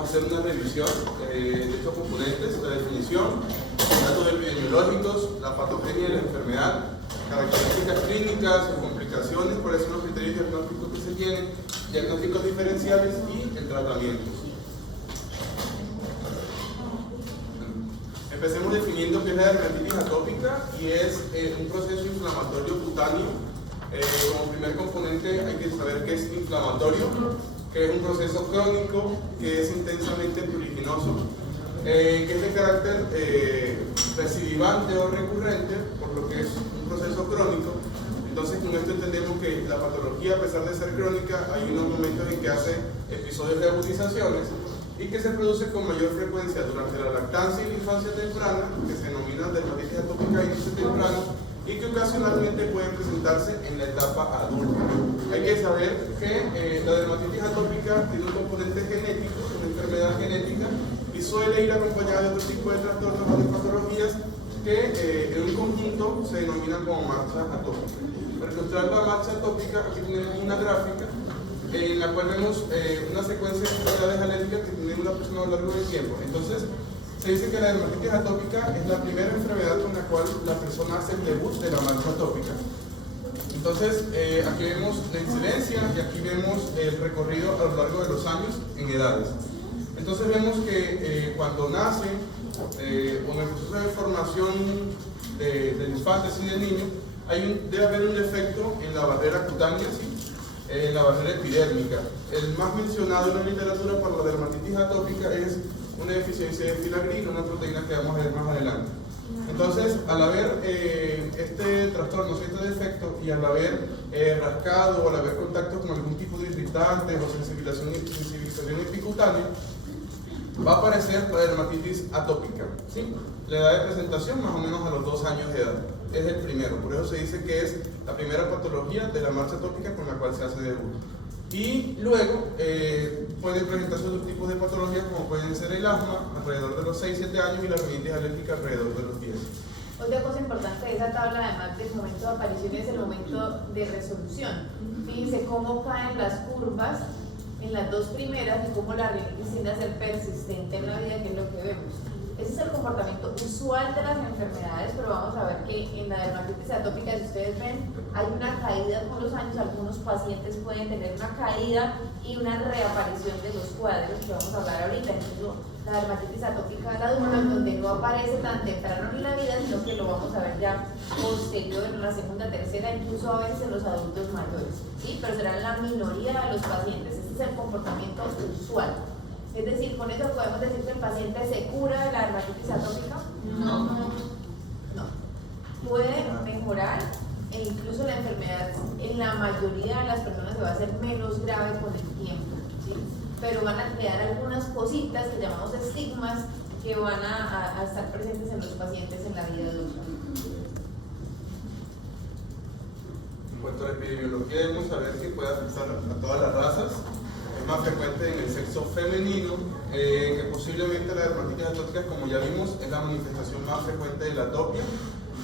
vamos a hacer una revisión de estos componentes, la definición, datos epidemiológicos, la patogenia de la enfermedad, características clínicas, complicaciones, cuáles son los criterios diagnósticos que se tienen, diagnósticos diferenciales y el tratamiento. Empecemos definiendo qué es la dermatitis atópica y es un proceso inflamatorio cutáneo. Como primer componente hay que saber qué es inflamatorio, que es un proceso crónico, que es intensamente pruriginoso, que es de carácter recidivante o recurrente, por lo que es un proceso crónico. Entonces con esto entendemos que la patología, a pesar de ser crónica, hay unos momentos en que hace episodios de agudizaciones y que se produce con mayor frecuencia durante la lactancia y la infancia temprana, que se denomina dermatitis atópica inicio temprano, y que ocasionalmente pueden presentarse en la etapa adulta. Hay que saber que la dermatitis atópica tiene un componente genético, una enfermedad genética, y suele ir acompañada de otro tipo de trastornos o de patologías que en un conjunto se denominan como marcha atópica. Para ilustrar la marcha atópica, aquí tenemos una gráfica en la cual vemos una secuencia de enfermedades alérgicas que tienen una persona a lo largo del tiempo. Entonces, se dice que la dermatitis atópica es la primera enfermedad con la cual la persona hace el debut de la marcha atópica. Entonces, aquí vemos la incidencia y aquí vemos el recorrido a lo largo de los años en edades. Entonces vemos que cuando nace o en el proceso de formación del infante y del niño, debe haber un defecto en la barrera cutánea, ¿sí? En la barrera epidérmica. El más mencionado en la literatura para la dermatitis atópica es una deficiencia de filagrina, una proteína que vamos a ver más adelante. Entonces, al haber este trastorno, este defecto, y al haber rascado o al haber contacto con algún tipo de irritantes o sensibilización epicutánea, va a aparecer la dermatitis atópica, ¿sí? La edad de presentación más o menos a los 2 años de edad. Es el primero, por eso se dice que es la primera patología de la marcha atópica con la cual se hace debut. Y luego pueden presentarse otros tipos de patologías como pueden ser el asma alrededor de los 6-7 años y la rinitis alérgica alrededor de los 10. Otra cosa importante de esa tabla, además del momento de aparición, es el momento de resolución. Fíjense cómo caen las curvas en las 2 primeras y cómo la rinitis tiende a ser persistente en la vida, que es lo que vemos. Ese es el comportamiento usual de las enfermedades, pero vamos a ver que en la dermatitis atópica, si ustedes ven, hay una caída con los años. Algunos pacientes pueden tener una caída y una reaparición de los cuadros, que vamos a hablar ahorita. Incluso la dermatitis atópica del adulto, donde no aparece tan temprano en la vida, sino que lo vamos a ver ya posterior, en la segunda, tercera, incluso a veces en los adultos mayores, ¿sí? Pero será en la minoría de los pacientes. Este es el comportamiento usual. Es decir, con eso podemos decir que el paciente se cura de la dermatitis atópica. No. Puede mejorar e incluso la enfermedad en la mayoría de las personas se va a hacer menos grave con el tiempo, ¿sí? Pero van a quedar algunas cositas que llamamos estigmas que van a estar presentes en los pacientes en la vida adulta. En cuanto a la epidemiología, debemos saber que puede afectar a todas las razas. Es más frecuente en el sexo femenino, que posiblemente la dermatitis atópica, como ya vimos, es la manifestación más frecuente de la atopia,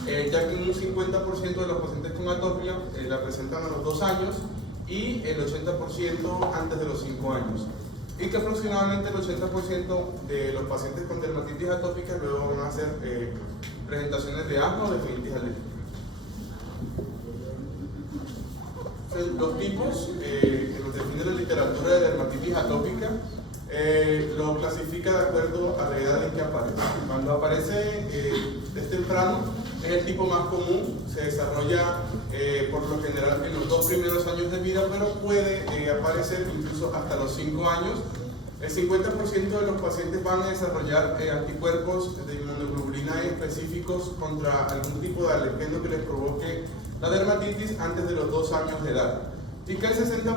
ya que un 50% de los pacientes con atopia la presentan a los 2 años y el 80% antes de los 5 años. Y que aproximadamente el 80% de los pacientes con dermatitis atópica luego van a hacer presentaciones de asma o de rinitis alérgica. Los tipos que nos define la literatura de dermatitis atópica lo clasifica de acuerdo a la edad en que aparece. Cuando aparece es temprano, es el tipo más común, se desarrolla por lo general en los 2 primeros años de vida, pero puede aparecer incluso hasta los 5 años. El 50% de los pacientes van a desarrollar anticuerpos de inmunoglobulina específicos contra algún tipo de alergeno que les provoque la dermatitis antes de los 2 años de edad. Y que el 60%,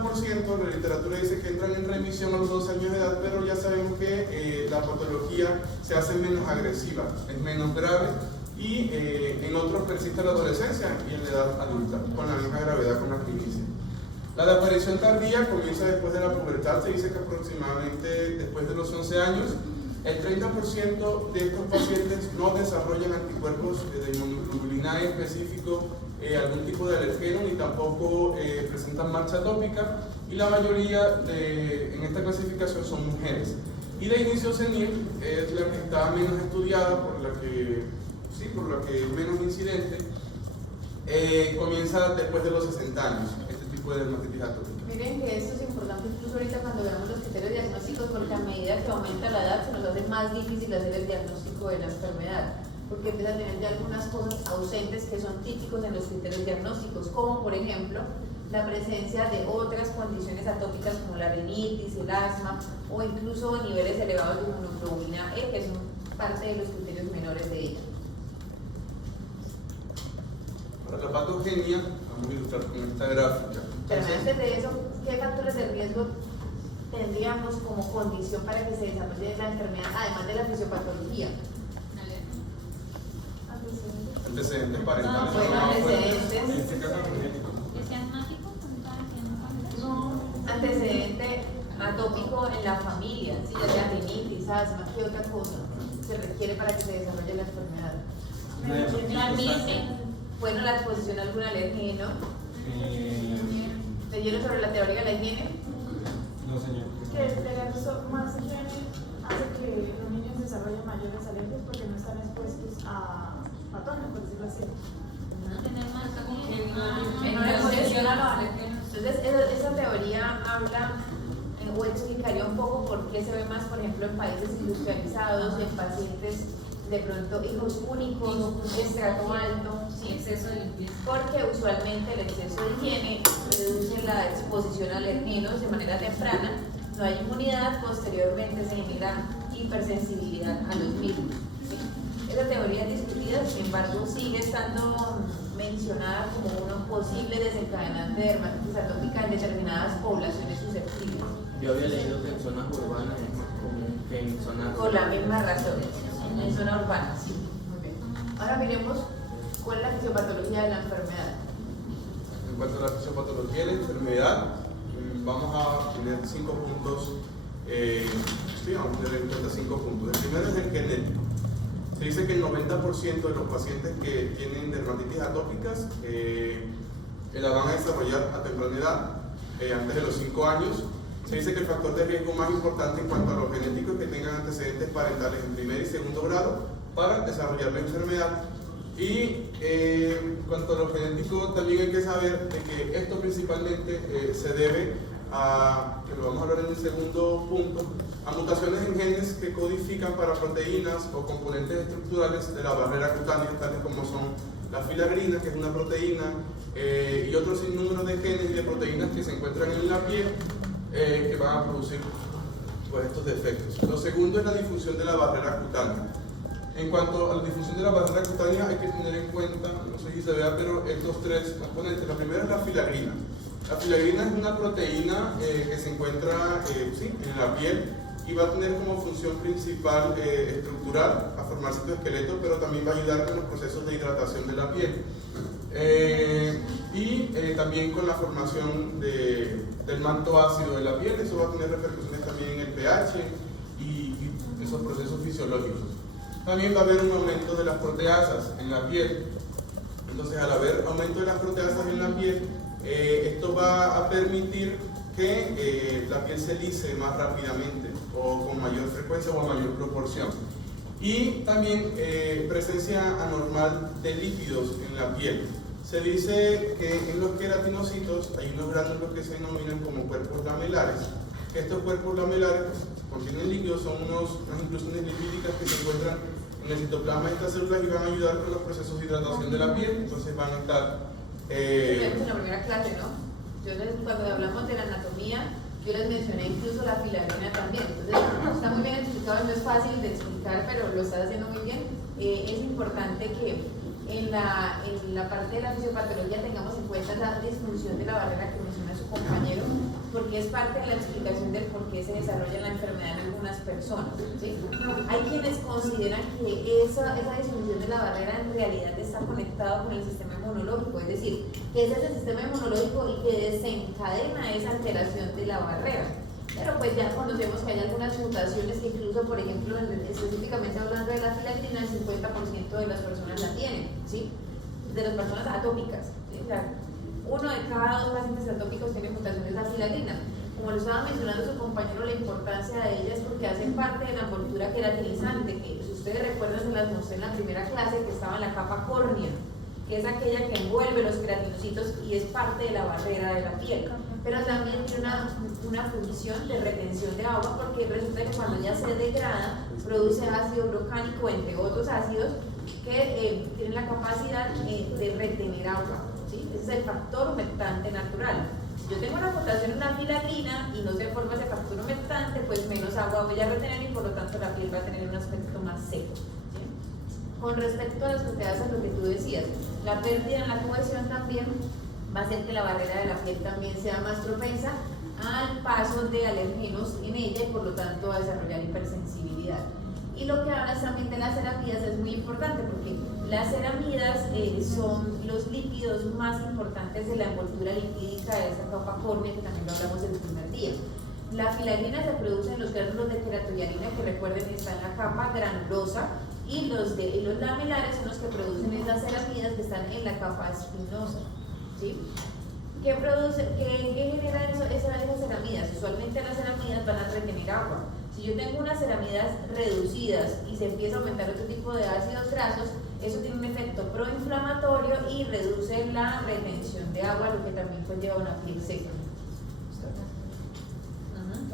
la literatura dice que entran en remisión a los 2 años de edad, pero ya sabemos que la patología se hace menos agresiva, es menos grave y en otros persiste la adolescencia y en la edad adulta, con la misma gravedad con la primicia. La de aparición tardía comienza después de la pubertad, se dice que aproximadamente después de los 11 años. El 30% de estos pacientes no desarrollan anticuerpos de inmunoglobulina específico, algún tipo de alergeno, ni tampoco presentan marcha atópica, y la mayoría en esta clasificación son mujeres. Y la inicio senil es la que está menos estudiada, por la que es menos incidente. Comienza después de los 60 años, este tipo de dermatitis atópica. Miren que esto es importante incluso ahorita cuando veamos los criterios diagnósticos, porque a medida que aumenta la edad se nos hace más difícil hacer el diagnóstico de la enfermedad, porque empieza a tener ya algunas cosas ausentes que son típicos en los criterios diagnósticos, como por ejemplo la presencia de otras condiciones atópicas como la rinitis, el asma o incluso niveles elevados de inmunoglobulina E, que son parte de los criterios menores de ella. Para la patogenia, vamos a ilustrar con esta gráfica. Pero antes de eso, ¿qué factores de riesgo tendríamos como condición para que se desarrolle la enfermedad, además de la fisiopatología? Antecedentes parentales. Bueno, antecedentes. Antecedente atópico en la familia, si ya sea rinitis, asma, ¿qué otra cosa se requiere para que se desarrolle la enfermedad? Bueno, la exposición a algún alérgeno. ¿Leyeron sobre la teoría de la higiene? No, señor. Que tener más higiene hace que los niños desarrollen mayores alergias porque no están expuestos a patógenos, por decirlo así. Tener más Entonces, esa teoría habla o explicaría un poco por qué se ve más, por ejemplo, en países industrializados, en pacientes de pronto hijos únicos, estrato alto, sí, exceso de limpieza. Porque usualmente el exceso de higiene reduce la exposición a alergenos de manera temprana, no hay inmunidad, posteriormente se genera hipersensibilidad a los mismos. ¿Sí? Esa teoría es discutida, sin embargo, sigue estando mencionada como una posible desencadenante de dermatitis atópica en determinadas poblaciones susceptibles. Yo había leído que en zonas urbanas es más común que en zonas Por la misma razón, en zona urbana, sí. Muy bien. Ahora miremos cuál es la fisiopatología de la enfermedad. En cuanto a la fisiopatología de la enfermedad, vamos a tener 5 puntos. Vamos a tener en cuenta 5 puntos. El primero es el genético. Se dice que el 90% de los pacientes que tienen dermatitis atópicas la van a desarrollar a temprana edad, antes de los 5 años. Se dice que el factor de riesgo más importante en cuanto a los genéticos es que tengan antecedentes parentales en primer y segundo grado para desarrollar la enfermedad. Y en cuanto a lo genético, también hay que saber de que esto principalmente se debe a, que lo vamos a hablar en el segundo punto, a mutaciones en genes que codifican para proteínas o componentes estructurales de la barrera cutánea, tales como son la filagrina, que es una proteína, y otros sinnúmero de genes y de proteínas que se encuentran en la piel, que van a producir pues, estos defectos. Lo segundo es la difusión de la barrera cutánea. En cuanto a la difusión de la barrera cutánea, hay que tener en cuenta, no sé si se vea, pero estos 3 componentes. La primera es la filagrina. La filagrina es una proteína que se encuentra en la piel y va a tener como función principal estructural, a formar citoesqueleto, pero también va a ayudar con los procesos de hidratación de la piel. También con la formación del manto ácido de la piel, eso va a tener repercusiones también en el pH y esos procesos fisiológicos. También va a haber un aumento de las proteasas en la piel. Entonces, al haber aumento de las proteasas en la piel, esto va a permitir que la piel se lise más rápidamente o con mayor frecuencia o a mayor proporción. Y también presencia anormal de lípidos en la piel. Se dice que en los queratinocitos hay unos gránulos que se denominan como cuerpos lamelares. Estos cuerpos lamelares contienen líquidos, son unas inclusiones lipídicas que se encuentran en el citoplasma de estas células y van a ayudar con los procesos de hidratación de la piel. Entonces van a estar... en la primera clase, ¿no? Cuando hablamos de la anatomía, yo les mencioné incluso la filagrina también. Entonces, está muy bien explicado, no es fácil de explicar, pero lo estás haciendo muy bien. Es importante que en la parte de la fisiopatología tengamos en cuenta la disfunción de la barrera que menciona su compañero, porque es parte de la explicación del por qué se desarrolla la enfermedad en algunas personas, ¿sí? Hay quienes consideran que esa disfunción de la barrera en realidad está conectada con el sistema inmunológico, es decir, que ese es el sistema inmunológico y que desencadena esa alteración de la barrera. Pero pues ya conocemos que hay algunas mutaciones que incluso, por ejemplo, específicamente hablando de la filagrina, el 50% de las personas la tienen, ¿sí? De las personas atópicas, ¿sí? O sea, 1 de cada 2 pacientes atópicos tiene mutaciones de la filagrina. Como lo estaba mencionando su compañero, la importancia de ellas porque hacen parte de la envoltura queratinizante, que si ustedes recuerdan se las mostré en la primera clase, que estaba en la capa córnea, que es aquella que envuelve los queratinocitos y es parte de la barrera de la piel, pero también tiene una función de retención de agua, porque resulta que cuando ya se degrada produce ácido brocánico, entre otros ácidos que tienen la capacidad de retener agua, ¿sí? Ese es el factor humectante natural. Si yo tengo una potasio en una filagrina y no se forma ese factor humectante, pues menos agua voy a retener y por lo tanto la piel va a tener un aspecto más seco, ¿sí? Con respecto a las propiedades de lo que tú decías, la pérdida en la cohesión también va a hacer que la barrera de la piel también sea más propensa al paso de alergenos en ella y por lo tanto a desarrollar hipersensibilidad. Y lo que hablas también de las ceramidas es muy importante porque las ceramidas son los lípidos más importantes de la envoltura lipídica de esa capa córnea, que también lo hablamos el primer día. La filagrina se produce en los gránulos de queratohialina, que recuerden está en la capa granulosa, y los lamelares son los que producen esas ceramidas que están en la capa espinosa, ¿sí? ¿Qué genera esas ceramidas? Usualmente las ceramidas van a retener agua. Si yo tengo unas ceramidas reducidas y se empieza a aumentar otro tipo de ácidos grasos, eso tiene un efecto proinflamatorio y reduce la retención de agua, lo que también conlleva una piel seca.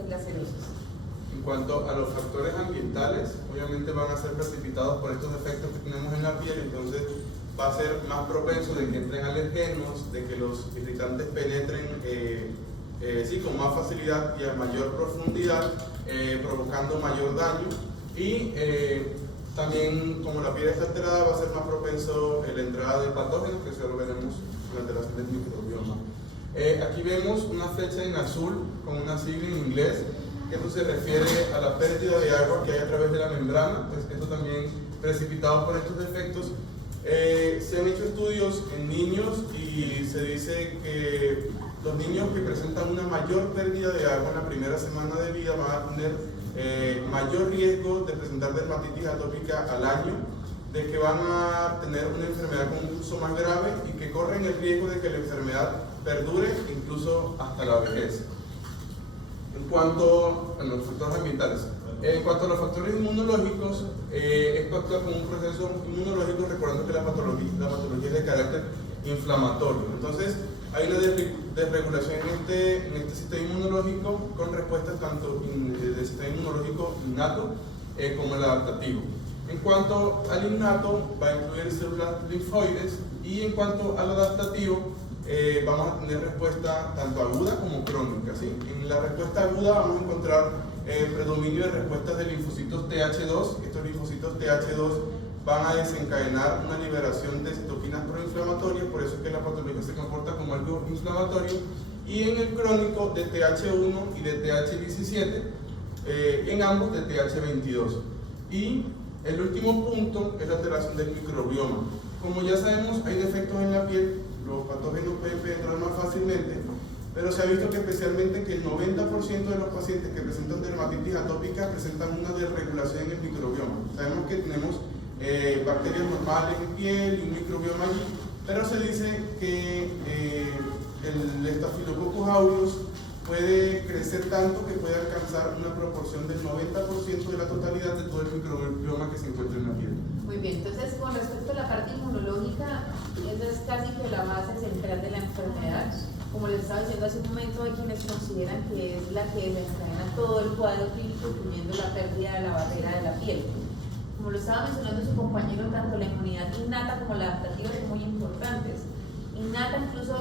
Es la cirrosis. En cuanto a los factores ambientales, obviamente van a ser precipitados por estos efectos que tenemos en la piel, entonces va a ser más propenso de que entren alergenos, de que los irritantes penetren sí, con más facilidad y a mayor profundidad, provocando mayor daño, y también como la piel está alterada va a ser más propenso la entrada de patógenos, que eso lo veremos en la alteración del microbioma. Aquí vemos una flecha en azul con una sigla en inglés, que esto se refiere a la pérdida de agua que hay a través de la membrana, pues esto también precipitado por estos efectos. Se han hecho estudios en niños y se dice que los niños que presentan una mayor pérdida de agua en la primera semana de vida van a tener mayor riesgo de presentar dermatitis atópica al año, de que van a tener una enfermedad con un curso más grave y que corren el riesgo de que la enfermedad perdure incluso hasta la vejez. En cuanto a los factores ambientales, en cuanto a los factores inmunológicos, esto actúa como un proceso inmunológico, recordando que la patología es de carácter inflamatorio. Entonces, hay una desregulación en este sistema inmunológico con respuestas tanto del sistema inmunológico innato como el adaptativo. En cuanto al innato, va a incluir células linfoides, y en cuanto al adaptativo, vamos a tener respuesta tanto aguda como crónica, ¿sí? En la respuesta aguda vamos a encontrar predominio de respuestas de linfocitos TH2. Estos linfocitos TH2 van a desencadenar una liberación de citoquinas proinflamatorias, por eso es que la patología se comporta como algo inflamatorio, y en el crónico de TH1 y de TH17, en ambos de TH22. Y el último punto es la alteración del microbioma. Como ya sabemos, hay defectos en la piel, los patógenos pueden penetrar más fácilmente, pero se ha visto que especialmente que el 90% de los pacientes que presentan dermatitis atópica presentan una desregulación en el microbioma. Sabemos que tenemos bacterias normales en piel y un microbioma allí, pero se dice que el Staphylococcus aureus puede crecer tanto que puede alcanzar una proporción del 90% de la totalidad de todo el microbioma que se encuentra en la piel. Muy bien, entonces con respecto a la parte inmunológica, esa es casi que la base central de la enfermedad. Como les estaba diciendo hace un momento, hay quienes consideran que es la que desencadena todo el cuadro clínico, incluyendo la pérdida de la barrera de la piel. Como lo estaba mencionando su compañero, tanto la inmunidad innata como la adaptativa son muy importantes. Innata, incluso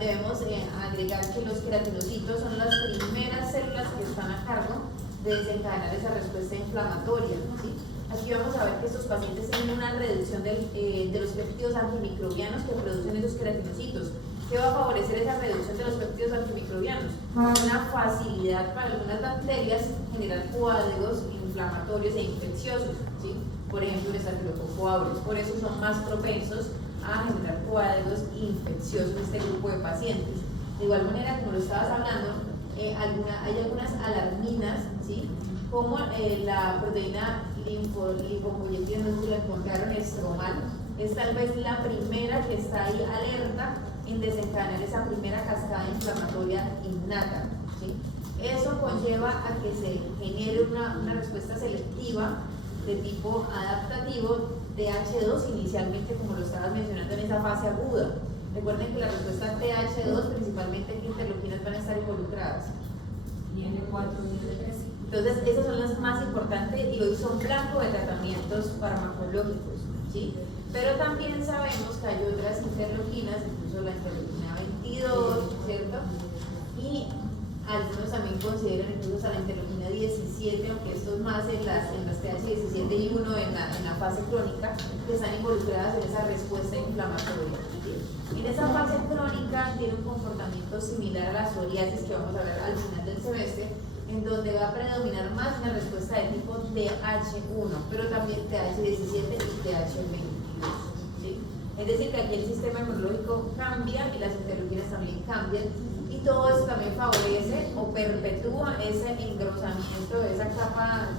debemos agregar que los queratinocitos son las primeras células que están a cargo de desencadenar esa respuesta inflamatoria, ¿sí? Aquí vamos a ver que estos pacientes tienen una reducción de los péptidos antimicrobianos que producen esos queratinocitos. ¿Qué va a favorecer esa reducción de los péptidos antimicrobianos? Una facilidad para algunas bacterias generar cuadros inflamatorios e infecciosos, ¿sí? Por ejemplo, el Staphylococcus aureus. Por eso son más propensos a generar cuadros infecciosos en este grupo de pacientes. De igual manera, como lo estabas hablando, hay algunas alarminas, ¿sí? Como la proteína linfopoyetina, no sé si la encontraron, estromal, es tal vez la primera que está ahí alerta en desencadenar esa primera cascada inflamatoria innata, ¿sí? Eso conlleva a que se genere una respuesta selectiva de tipo adaptativo TH2 inicialmente, como lo estabas mencionando, en esa fase aguda. Recuerden que la respuesta TH2 principalmente qué interleuquinas van a estar involucradas. Y L4 y L3. Entonces, esas son las más importantes y hoy son blanco de tratamientos farmacológicos, ¿sí? Pero también sabemos que hay otras interleuquinas, incluso la interleuquina 22, ¿cierto? Y algunos también consideran incluso a la interleuquina 17, aunque esto es más en las TH17 y 1 en la fase crónica, que están involucradas en esa respuesta inflamatoria, ¿sí? En esa fase crónica tiene un comportamiento similar a la psoriasis que vamos a ver al final del semestre, en donde va a predominar más una respuesta de tipo TH1, pero también TH17 y TH22, ¿sí? Es decir, que aquí el sistema inmunológico cambia y las interleuquinas también cambian, y todo eso también favorece o perpetúa ese engrosamiento de esa capa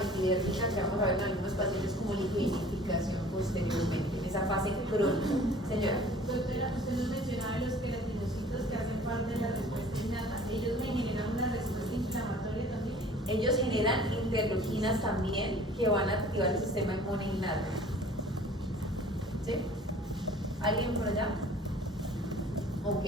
epidérmica que vamos a ver en algunos pacientes como liquinificación posteriormente, en esa fase crónica. Señora. Doctora, usted nos mencionaba los queratinocitos que hacen parte de la respuesta innata. ¿Ellos me generan una respuesta inflamatoria también? Ellos generan interleuquinas también que van a activar el sistema inmune innato. ¿Sí? ¿Alguien por allá? Ok.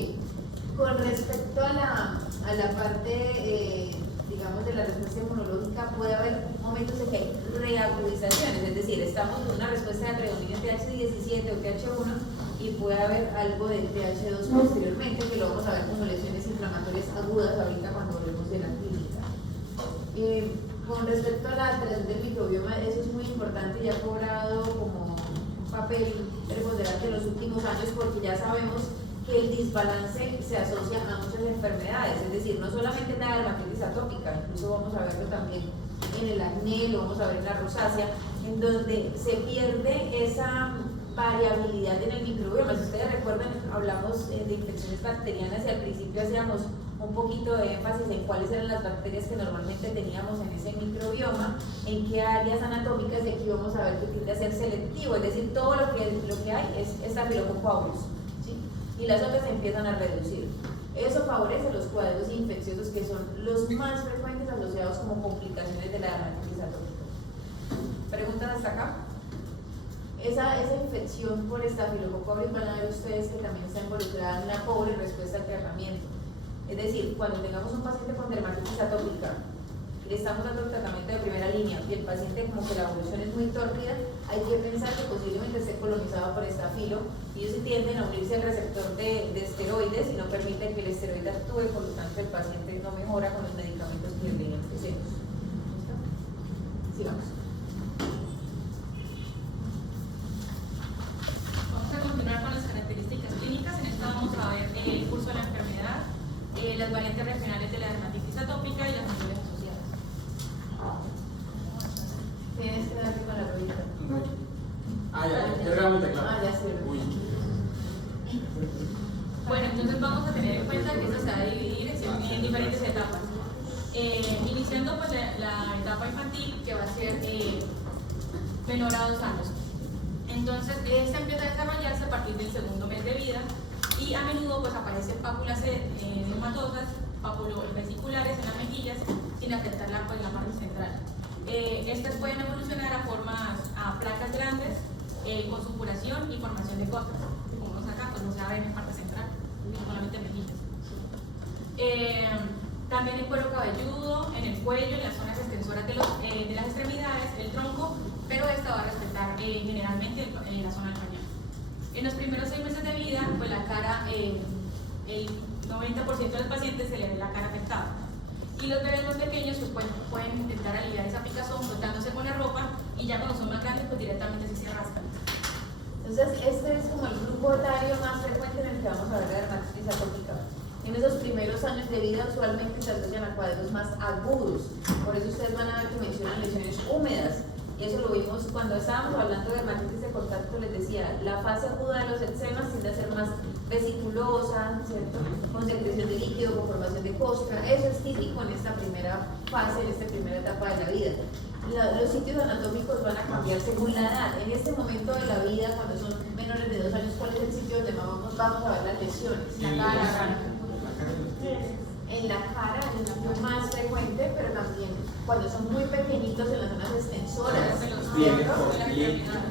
Con respecto a la parte, digamos, de la respuesta inmunológica, puede haber momentos en que hay reagudizaciones, es decir, estamos con una respuesta de predominio TH17 o TH1 y puede haber algo de TH2 posteriormente, que lo vamos a ver como lesiones inflamatorias agudas ahorita cuando hablemos de la clínica. Con respecto a la alteración del microbioma, eso es muy importante y ha cobrado como un papel preponderante en los últimos años, porque ya sabemos que el desbalance se asocia a muchas enfermedades, es decir, no solamente en la dermatitis atópica, incluso vamos a verlo también en el acné, lo vamos a ver en la rosácea, en donde se pierde esa variabilidad en el microbioma. Si ustedes recuerdan, hablamos de infecciones bacterianas y al principio hacíamos un poquito de énfasis en cuáles eran las bacterias que normalmente teníamos en ese microbioma, en qué áreas anatómicas, y aquí vamos a ver que tiende a ser selectivo, es decir, todo lo que hay es Staphylococcus aureus, ¿sí? Y las otras se empiezan a reducir. Eso favorece los cuadros infecciosos que son los más frecuentes asociados como complicaciones de la dermatitis atópica. ¿Preguntas hasta acá? Esa infección por Staphylococcus aureus van a ver ustedes que también está involucrada en la pobre respuesta al tratamiento. Es decir, cuando tengamos un paciente con dermatitis atópica, le estamos dando el tratamiento de primera línea y el paciente como que la evolución es muy tórpida, hay que pensar que posiblemente esté colonizado por estafilo, y ellos tienden a unirse al receptor de esteroides y no permiten que el esteroide actúe, por lo tanto el paciente no mejora con los medicamentos que le ofrecemos. Sigamos. Vamos a continuar con las características clínicas. En esta vamos a ver el curso de la enfermedad, las variantes regionales de la dermatitis atópica y las funciones asociadas. Tienes que darle con la rodilla. Ya grabamos el teclado. Ya se ve. Uy. Bueno, entonces vamos a tener en cuenta que esto se va a dividir en diferentes etapas. Iniciando pues la etapa infantil, que va a ser menor a 2 años. Entonces, esta empieza a desarrollarse a partir del segundo mes de vida y a menudo pues aparecen pápulas neumatosas, vesiculares en las mejillas sin afectar la parte central. Estas pueden evolucionar a placas grandes con supuración y formación de costras, como vemos acá, pues no se ven en parte central, solamente en mejillas. También el cuero cabelludo, en el cuello, en las zonas extensoras de las extremidades, el tronco, pero esta va a respetar generalmente la zona del pañal. En los primeros 6 meses de vida, pues la cara, el 90% de los pacientes se le ve la cara afectada. Y los bebés más pequeños pues, pueden intentar aliviar esa picazón frotándose con la ropa, y ya cuando son más grandes pues directamente sí se rascan. Entonces, este es como el grupo etario más frecuente en el que vamos a ver la dermatitis atópica. En esos primeros años de vida usualmente se asocian a cuadros más agudos, por eso ustedes van a ver que mencionan lesiones húmedas, y eso lo vimos cuando estábamos hablando de dermatitis de contacto. Les decía, la fase aguda de los eczemas tiende a ser más vesiculosa, ¿cierto? Con secreción de líquido, con formación de costra. Eso es típico en esta primera fase, en esta primera etapa de la vida. Los sitios anatómicos van a cambiar según la edad. En este momento de la vida, cuando son menores de 2 años, ¿cuál es el sitio donde vamos a ver las lesiones? La cara. En la cara es lo más frecuente, pero también cuando son muy pequeñitos en las zonas extensoras, ¿cierto?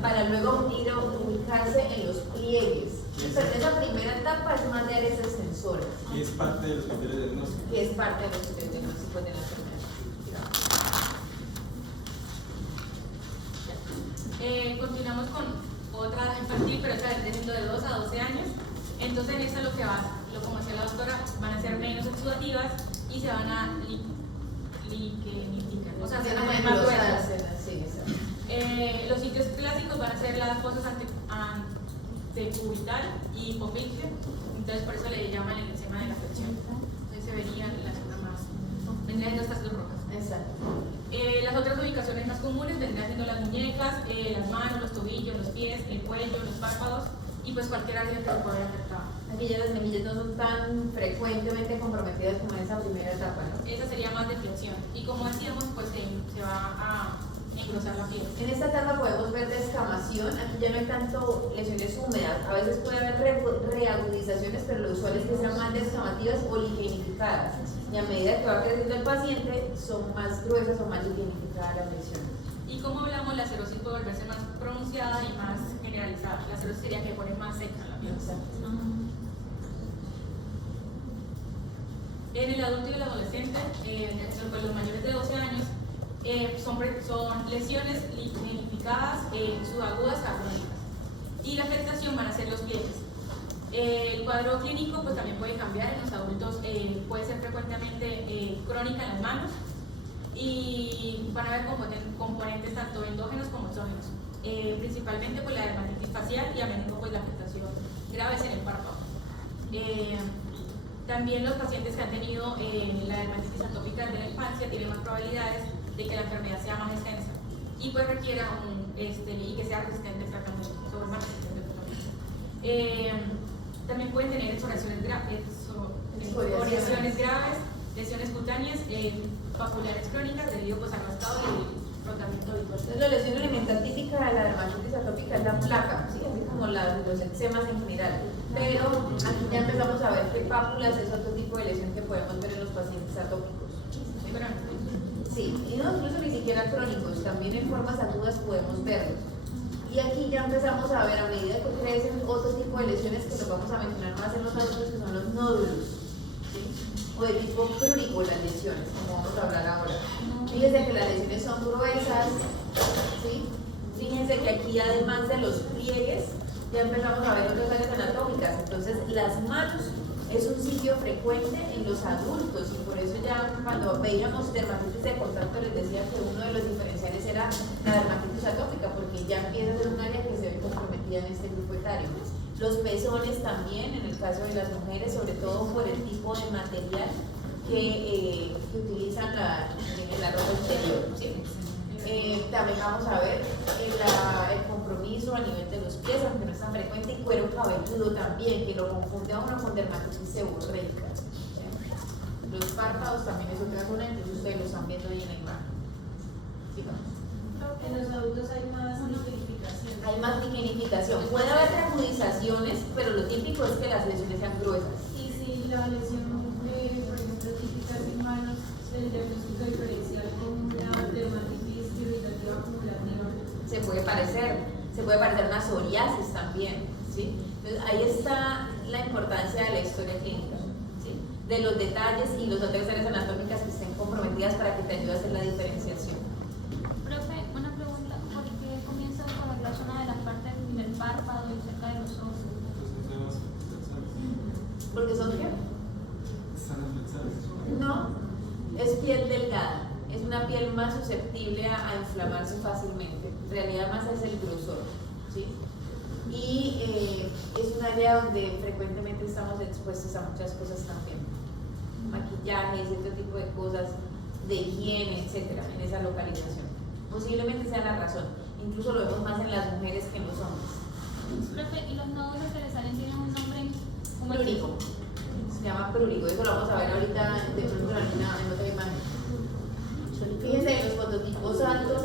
Para luego ubicarse en los pliegues. Pero en esa primera etapa es más de áreas extensoras. Y es parte de los criterios de diagnóstico. Que es parte de los criterios diagnósticos de la enfermedad. Continuamos con otra infantil, pero esta vez de 2 a 12 años. Entonces en esta como decía la doctora, van a ser menos exudativas y se van a liquenificar, o sea, se van a poner más gruesas. Sí, exacto. Los sitios clásicos van a ser las fosas antecubital y hipofisio, entonces por eso le llaman el eczema de la flexión. Entonces se verían las zonas más, vendrían siendo estas dos rojas. Exacto. Las otras ubicaciones más comunes vendrían siendo las muñecas, las manos, los tobillos, los pies, el cuello, los párpados y pues cualquier área que se pueda ver afectada. Aquí ya las mejillas no son tan frecuentemente comprometidas como en esa primera etapa, ¿no? Esa sería más de flexión y como decíamos pues se va a engrosar la piel. En esta etapa podemos ver descamación. Aquí ya no hay tanto lesiones húmedas. A veces puede haber reagudizaciones, pero lo usual es que sean más descamativas o ligenificadas. Y a medida que va creciendo el paciente, son más gruesas o más ligenificadas las lesiones. Y como hablamos, la cirrosis puede volverse más pronunciada y más generalizada. La cirrosis sería que pone más seca la piel. Exacto. En el adulto y el adolescente, pues los mayores de 12 años, son lesiones lignificadas, subagudas, crónicas. Y la afectación van a ser los pliegues. El cuadro clínico pues también puede cambiar en los adultos, puede ser frecuentemente crónica en las manos y van a haber componentes tanto endógenos como exógenos. Principalmente pues la dermatitis facial y a menudo pues la afectación grave es en el párpado. También los pacientes que han tenido la dermatitis atópica de la infancia tienen más probabilidades de que la enfermedad sea más extensa y pues requiera y que sea resistente al tratamiento, sobre más resistente al tratamiento. También pueden tener escoriaciones graves, lesiones cutáneas, papulares crónicas debido pues al raspado y el frotamiento habitual. Entonces, la lesión elemental típica de la dermatitis atópica es la placa, ¿sí? Así como los eczemas en general. Pero aquí ya empezamos a ver que pápulas es otro tipo de lesión que podemos ver en los pacientes atópicos. Sí, y no incluso ni siquiera crónicos, también en formas agudas podemos verlos. Y aquí ya empezamos a ver a medida que crecen otro tipo de lesiones que lo vamos a mencionar más en los adultos, que son los nódulos, ¿sí? O de tipo prurigo las lesiones, como vamos a hablar ahora. Fíjense que las lesiones son gruesas, ¿sí? Fíjense que aquí además de los pliegues ya empezamos a ver otras áreas anatómicas. Entonces las manos es un sitio frecuente en los adultos y por eso ya cuando veíamos dermatitis de contacto les decía que uno de los diferenciales era la dermatitis atópica porque ya empieza a ser un área que se ve comprometida en este grupo etario. Los pezones también, en el caso de las mujeres, sobre todo por el tipo de material que utilizan en la ropa interior, ¿sí? También vamos a ver el compromiso a nivel de los pies, aunque no es tan frecuente, y cuero cabelludo también, que lo confunde a uno con dermatitis seborreica. Los párpados también es otra zona, entonces ustedes lo están viendo ahí en la imagen. Sigamos. En los adultos hay más lignificación. Hay más lignificación. Puede haber agudizaciones, pero lo típico es que las lesiones sean gruesas. Y si la lesión, por ejemplo, típica en manos, el diagnóstico diferencial con una dermatitis irritativa acumulativa. Se puede parecer a una psoriasis también, ¿sí? Entonces ahí está la importancia de la historia clínica, ¿sí? De los detalles y las otras áreas anatómicas que estén comprometidas para que te ayude a hacer la diferenciación. Profe, una pregunta, ¿por qué comienza con la zona de la parte del párpado y cerca de los ojos? ¿Porque son qué? Están afectadas. No, es piel delgada, es una piel más susceptible a inflamarse fácilmente. En realidad más es el grosor, ¿sí? Y es un área donde frecuentemente estamos expuestos a muchas cosas también. Maquillaje, cierto tipo de cosas, de higiene, etcétera, en esa localización. Posiblemente sea la razón. Incluso lo vemos más en las mujeres que en los hombres. Profe, ¿y los nódulos que le salen tienen un nombre? Prurigo. Se llama prurigo. Eso lo vamos a ver ahorita de pronto en otra imagen. Fíjense en los fototipos altos,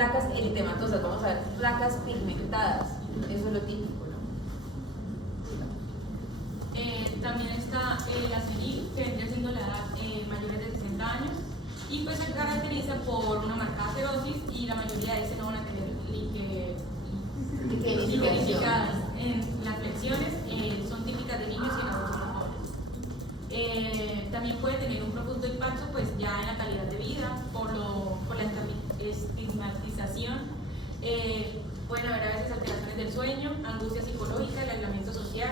placas eritematosas, vamos a ver placas pigmentadas, eso es lo típico, ¿no? También está la senil, que vendría siendo la edad mayores de 60 años, y pues se caracteriza por una marcada cerosis y la mayoría de esas no van a tener ligerificadas en las flexiones, son típicas de niños y en adultos jóvenes. También puede tener un profundo impacto pues ya en la calidad de vida por la estigmatización. Pueden haber a veces alteraciones del sueño, angustia psicológica, el aislamiento social,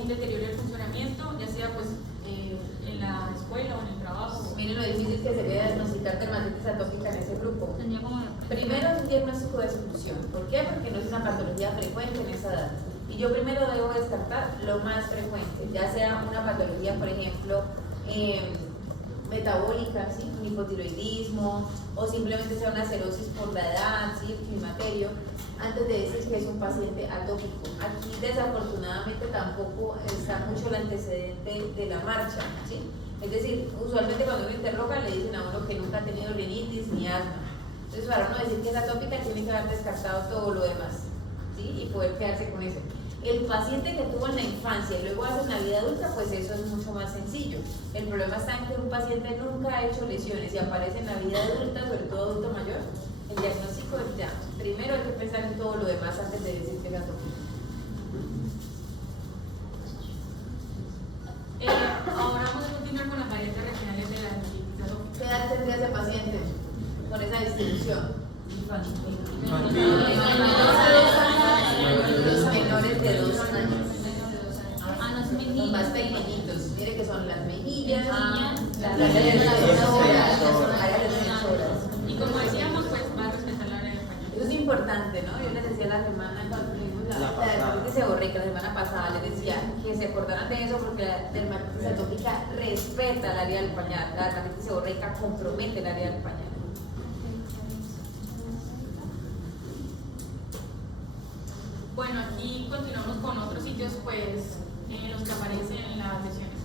un deterioro del funcionamiento, ya sea pues en la escuela o en el trabajo. Miren lo difícil que sería diagnosticar dermatitis atópica en ese grupo. Tendría como Primero es un diagnóstico de exclusión. ¿Por qué? Porque no es una patología frecuente en esa edad. Y yo primero debo descartar lo más frecuente, ya sea una patología, por ejemplo, metabólica, ¿sí? Un hipotiroidismo, o simplemente sea una cerosis por la edad, ¿sí? El climaterio, antes de decir que es un paciente atópico. Aquí desafortunadamente tampoco está mucho el antecedente de la marcha, ¿sí? Es decir, usualmente cuando uno interroga le dicen a uno que nunca ha tenido rinitis ni asma. Entonces para uno decir que es atópica tiene que haber descartado todo lo demás, ¿sí? Y poder quedarse con eso. El paciente que tuvo en la infancia y luego hace en la vida adulta, pues eso es mucho más sencillo. El problema está en que un paciente nunca ha hecho lesiones y aparece en la vida adulta, sobre todo adulto mayor. El diagnóstico ya, primero hay que pensar en todo lo demás antes de decir que es atópico. Ahora vamos a continuar con las variantes regionales de la dermatitis atópica. ¿Qué edad tendría ese paciente con esa distribución? Los menores de 2 años. Los más pequeñitos. Mire que son las mejillas, las áreas de defensoras. Y como decíamos, pues va a respetar la área de español. Eso es importante, ¿no? Yo les decía la semana cuando tuvimos la dermatitis seborreica, la semana pasada, les decía que se acordaran de eso porque la dermatitis atópica respeta el área del pañal, la dermatitis seborreica compromete el área del pañal. Bueno, aquí continuamos con otros sitios pues en los que aparecen las lesiones.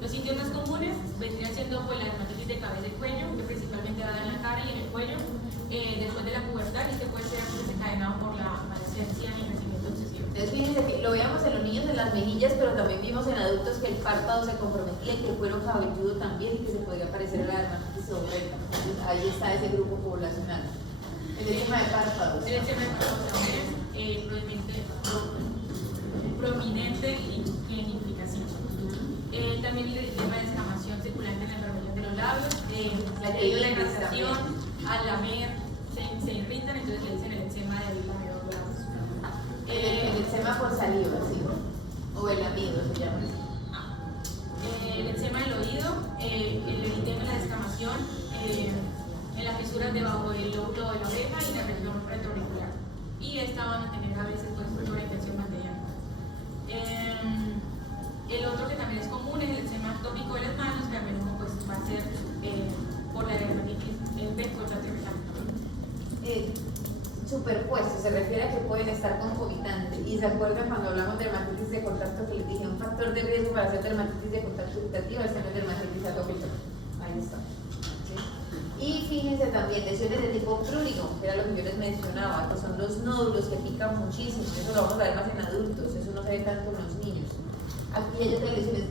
Los sitios más comunes vendrían siendo pues la dermatitis de cabeza y cuello, que principalmente da en la cara y en el cuello, después de la pubertad, y que puede ser desencadenado por la adolescencia y el crecimiento excesivo. Entonces fíjense que lo veíamos en los niños en las mejillas, pero también vimos en adultos que el párpado se comprometía, que el cuero cabelludo también, y que se podría parecer a la dermatitis seborreica. Entonces ahí está ese grupo poblacional. El edema de párpados. El edema de párpados es prominente y en implicación. También el edema de descamación circulante en la enfermedad de los labios, la irritación, al lamer se irritan, entonces le dicen el eczema del labio de los labios. El eczema por saliva, ¿sí? O el amido se llama. El eczema del oído, el eritema, la descamación, en las fisuras debajo del lóbulo de la oreja y la región retroauricular. Y esta van a tener a veces pues una infección bacteriana. El otro que también es común es el eczema atópico de las manos, que a menudo pues va a ser por la dermatitis vector-bacteriana. Superpuesto, se refiere a que pueden estar concomitantes. Y se acuerdan cuando hablamos de dermatitis de contacto que les dije, un factor de riesgo para hacer dermatitis de contacto irritativa es tener dermatitis atópica. Ahí está. Y fíjense también, lesiones de tipo prurigo, que era lo que yo les mencionaba, que son los nódulos que pican muchísimo. Eso lo vamos a ver más en adultos, eso no se ve tanto en los niños. Aquí hay otras lesiones.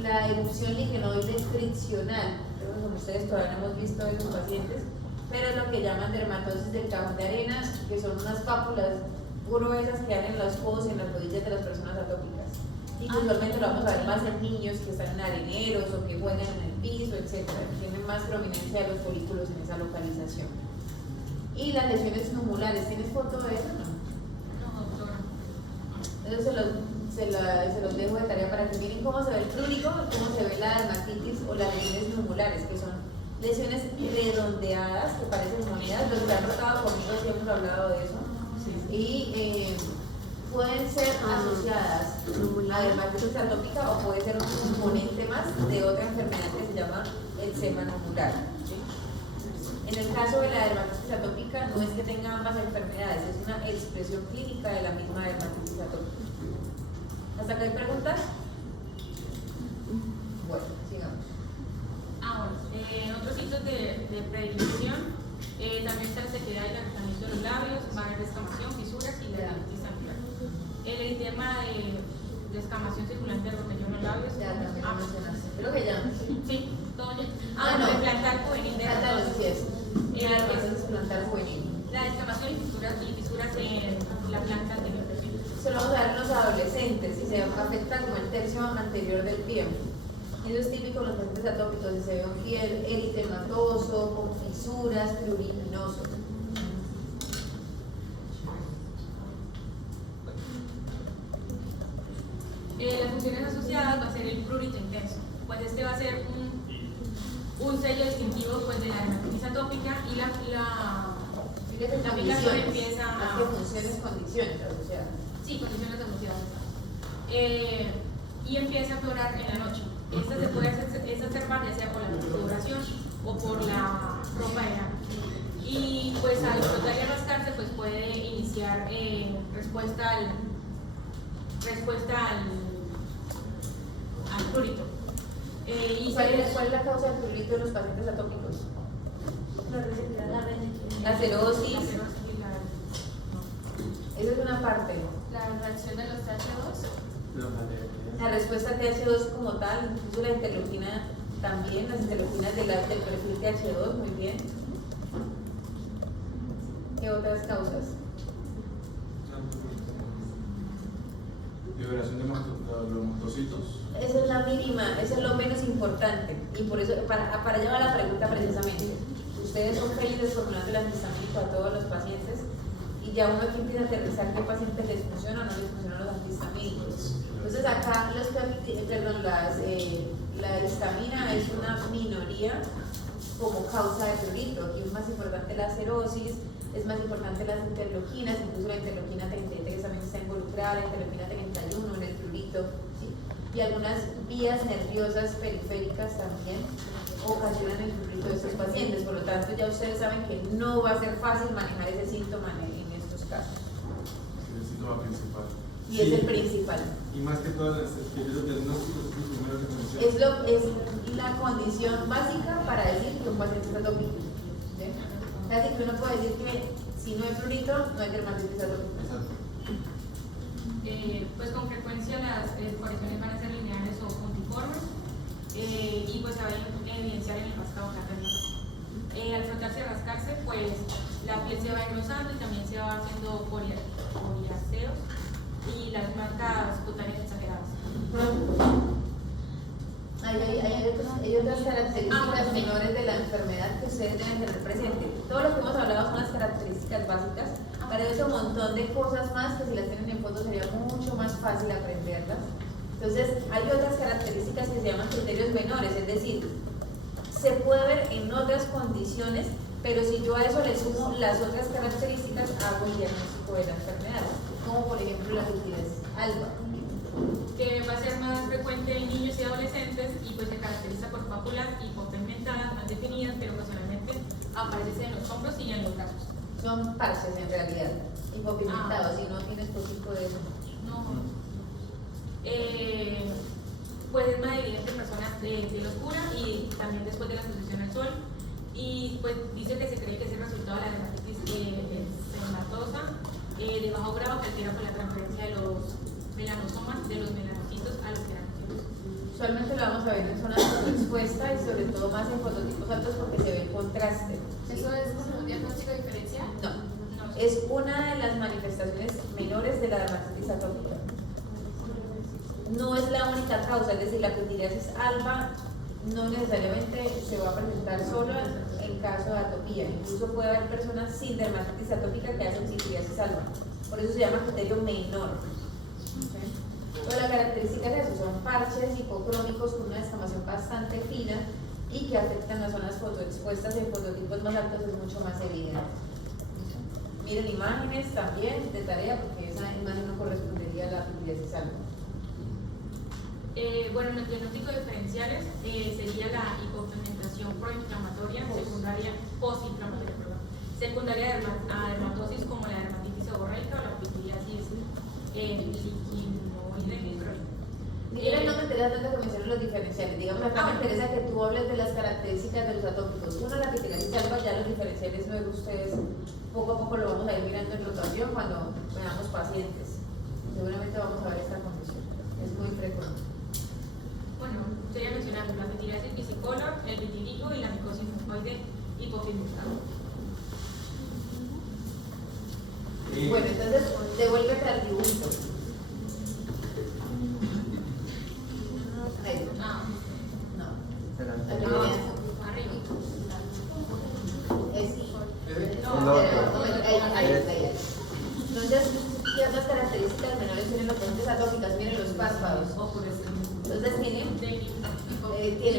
La erupción ligenoide friccional, como ustedes todavía no hemos visto en los pacientes, pero es lo que llaman dermatosis del cajón de arena, que son unas pápulas gruesas que hay en los codos y en las rodillas de las personas atópicas. Y que usualmente lo vamos a ver más en niños que están en areneros o que juegan en el piso, etc. Tienen más prominencia de los folículos en esa localización. Y las lesiones numulares, ¿tienes foto de eso? No, doctora. Entonces se los dejo de tarea para que miren cómo se ve el prurigo, cómo se ve la dermatitis o las lesiones numulares, que son lesiones redondeadas que parecen monedas. Los que han tratado conmigo sí hemos hablado de eso. Y pueden ser asociadas a dermatitis atópica o puede ser un componente más de otra enfermedad que se llama eczema numular. En el caso de la dermatitis atópica no es que tenga ambas enfermedades, es una expresión clínica de la misma dermatitis atópica. ¿Hasta acá hay preguntas? Bueno, sigamos. Bueno, en otros sitios de predilección también está la sequedad inflamación circulante de los vellones labios. Ya también lo mencionaste. Creo que ya. Sí, todo ya. Ah, Bueno, no. de plantar juvenil de Trata de los pies. Eh, Entonces, plantar juvenil. La descamación y fisuras en la planta anterior. Se lo vamos a dar a los adolescentes y se afecta como el tercio anterior del pie. Eso es típico en los pacientes atópicos, si se ve un pie eritematoso, con fisuras, pruriginoso. Las funciones asociadas va a ser el prurito intenso. Pues este va a ser un sello distintivo pues, de la dermatitis atópica y la aplicación empieza a... condiciones asociadas. Sí, condiciones asociadas. Y empieza a aflorar en la noche. Esta se puede exacerbar ya sea por la sudoración o por la ropa de lana. Y pues al frotar y rascarse pues puede iniciar respuesta al prurito. ¿Cuál es la causa del prurito en los pacientes atópicos? La cerosis. Esa es una parte. La reacción de los TH2. La respuesta a TH2 como tal, incluso la interleuquina también, las interleuquinas del perfil TH2, muy bien. ¿Qué otras causas? Liberación de los mastocitos. Esa es la mínima, eso es lo menos importante. Y por eso, para llevar la pregunta precisamente, ustedes son felices formulando el antihistamínico a todos los pacientes y ya uno aquí empieza a aterrizar qué pacientes les funciona o no les funcionan los antihistamínicos. Entonces acá la histamina es una minoría como causa de prurito. Aquí es más importante la cerosis, es más importante las interleuquinas, incluso la interleuquina 33 también está involucrada, la interleuquina 31 en el prurito, ¿sí? Y algunas vías nerviosas periféricas también ocasionan el prurito de estos pacientes. Por lo tanto, ya ustedes saben que no va a ser fácil manejar ese síntoma en estos casos. Es el síntoma principal. Y es el principal. Y más que todo, los diagnósticos primero que mencioné. Es la condición básica para decir que un paciente es atópico. ¿Sí? Casi que uno puede decir que si no hay prurito, no hay dermatitis atópica. Exacto. Pues con frecuencia las apariciones van a ser lineales o puntiformes y pues se va a evidenciar en el rascado cavernoso. Al frotarse y rascarse, pues la piel se va engrosando y también se va haciendo coriáceos y las marcas cutáneas exageradas. Hay otras características sí. menores de la enfermedad que ustedes deben tener presente. Todo lo que hemos hablado son las características básicas, pero hay otro montón de cosas más que si las tienen en foto sería mucho más fácil aprenderlas. Entonces, hay otras características que se llaman criterios menores, es decir, se puede ver en otras condiciones, pero si yo a eso le sumo las otras características, hago el diagnóstico de la enfermedad, como por ejemplo la rigidez alba, que va a ser más frecuente en niños y adolescentes y pues se caracteriza por pápulas hipopigmentadas más definidas, pero ocasionalmente aparece en los hombros y en los brazos. son parches en realidad, hipopigmentados, si no tienes poquito de eso. No. Pues es más evidente en personas de piel oscura y también después de la exposición al sol. Y pues dice que se cree que es el resultado de la dermatitis sematosa de bajo grado que altera por la transferencia de los melanosomas, de los melanocitos a los queratinocitos. Usualmente lo vamos a ver en zonas fotoexpuestas y sobre todo más en fototipos altos porque se ve el contraste. ¿Eso es como un diagnóstico diferencial? No, es una de las manifestaciones menores de la dermatitis atópica. No es la única causa, es decir, la pitiriasis alba no necesariamente se va a presentar solo en caso de atopía. Incluso puede haber personas sin dermatitis atópica que hacen pitiriasis alba. Por eso se llama criterio menor. ¿Okay? Todas las características de eso son parches hipocrómicos con una descamación bastante fina y que afectan las zonas fotoexpuestas. En fototipos más altos es mucho más evidente. Miren imágenes también de tarea porque esa imagen no correspondería a la pitiriasis alba. Bueno, los diagnósticos diferenciales sería la hipopigmentación proinflamatoria, postinflamatoria, secundaria a dermatosis como la dermatitis seborreica o la pitiriasis liquinoide crónica. Mira, no me interesa tanto que mencionen los diferenciales. Digamos, acá me interesa que tú hables de las características de los atópicos. Uno, la pitiriasis alba, ya los diferenciales luego ustedes poco a poco lo vamos a ir mirando en rotación cuando veamos pacientes. Seguramente vamos a ver esta condición. es muy frecuente. Bueno, estoy mencionando la retinitis visicolor, el vitiligo y la micosis mucoide hipopigmentada. Bueno, entonces devuélvete al dibujito. Ahí. No. Arriba. Ahí. Entonces, ¿qué otras características menores tienen los pacientes atópicas? Miren los párpados. Entonces tienen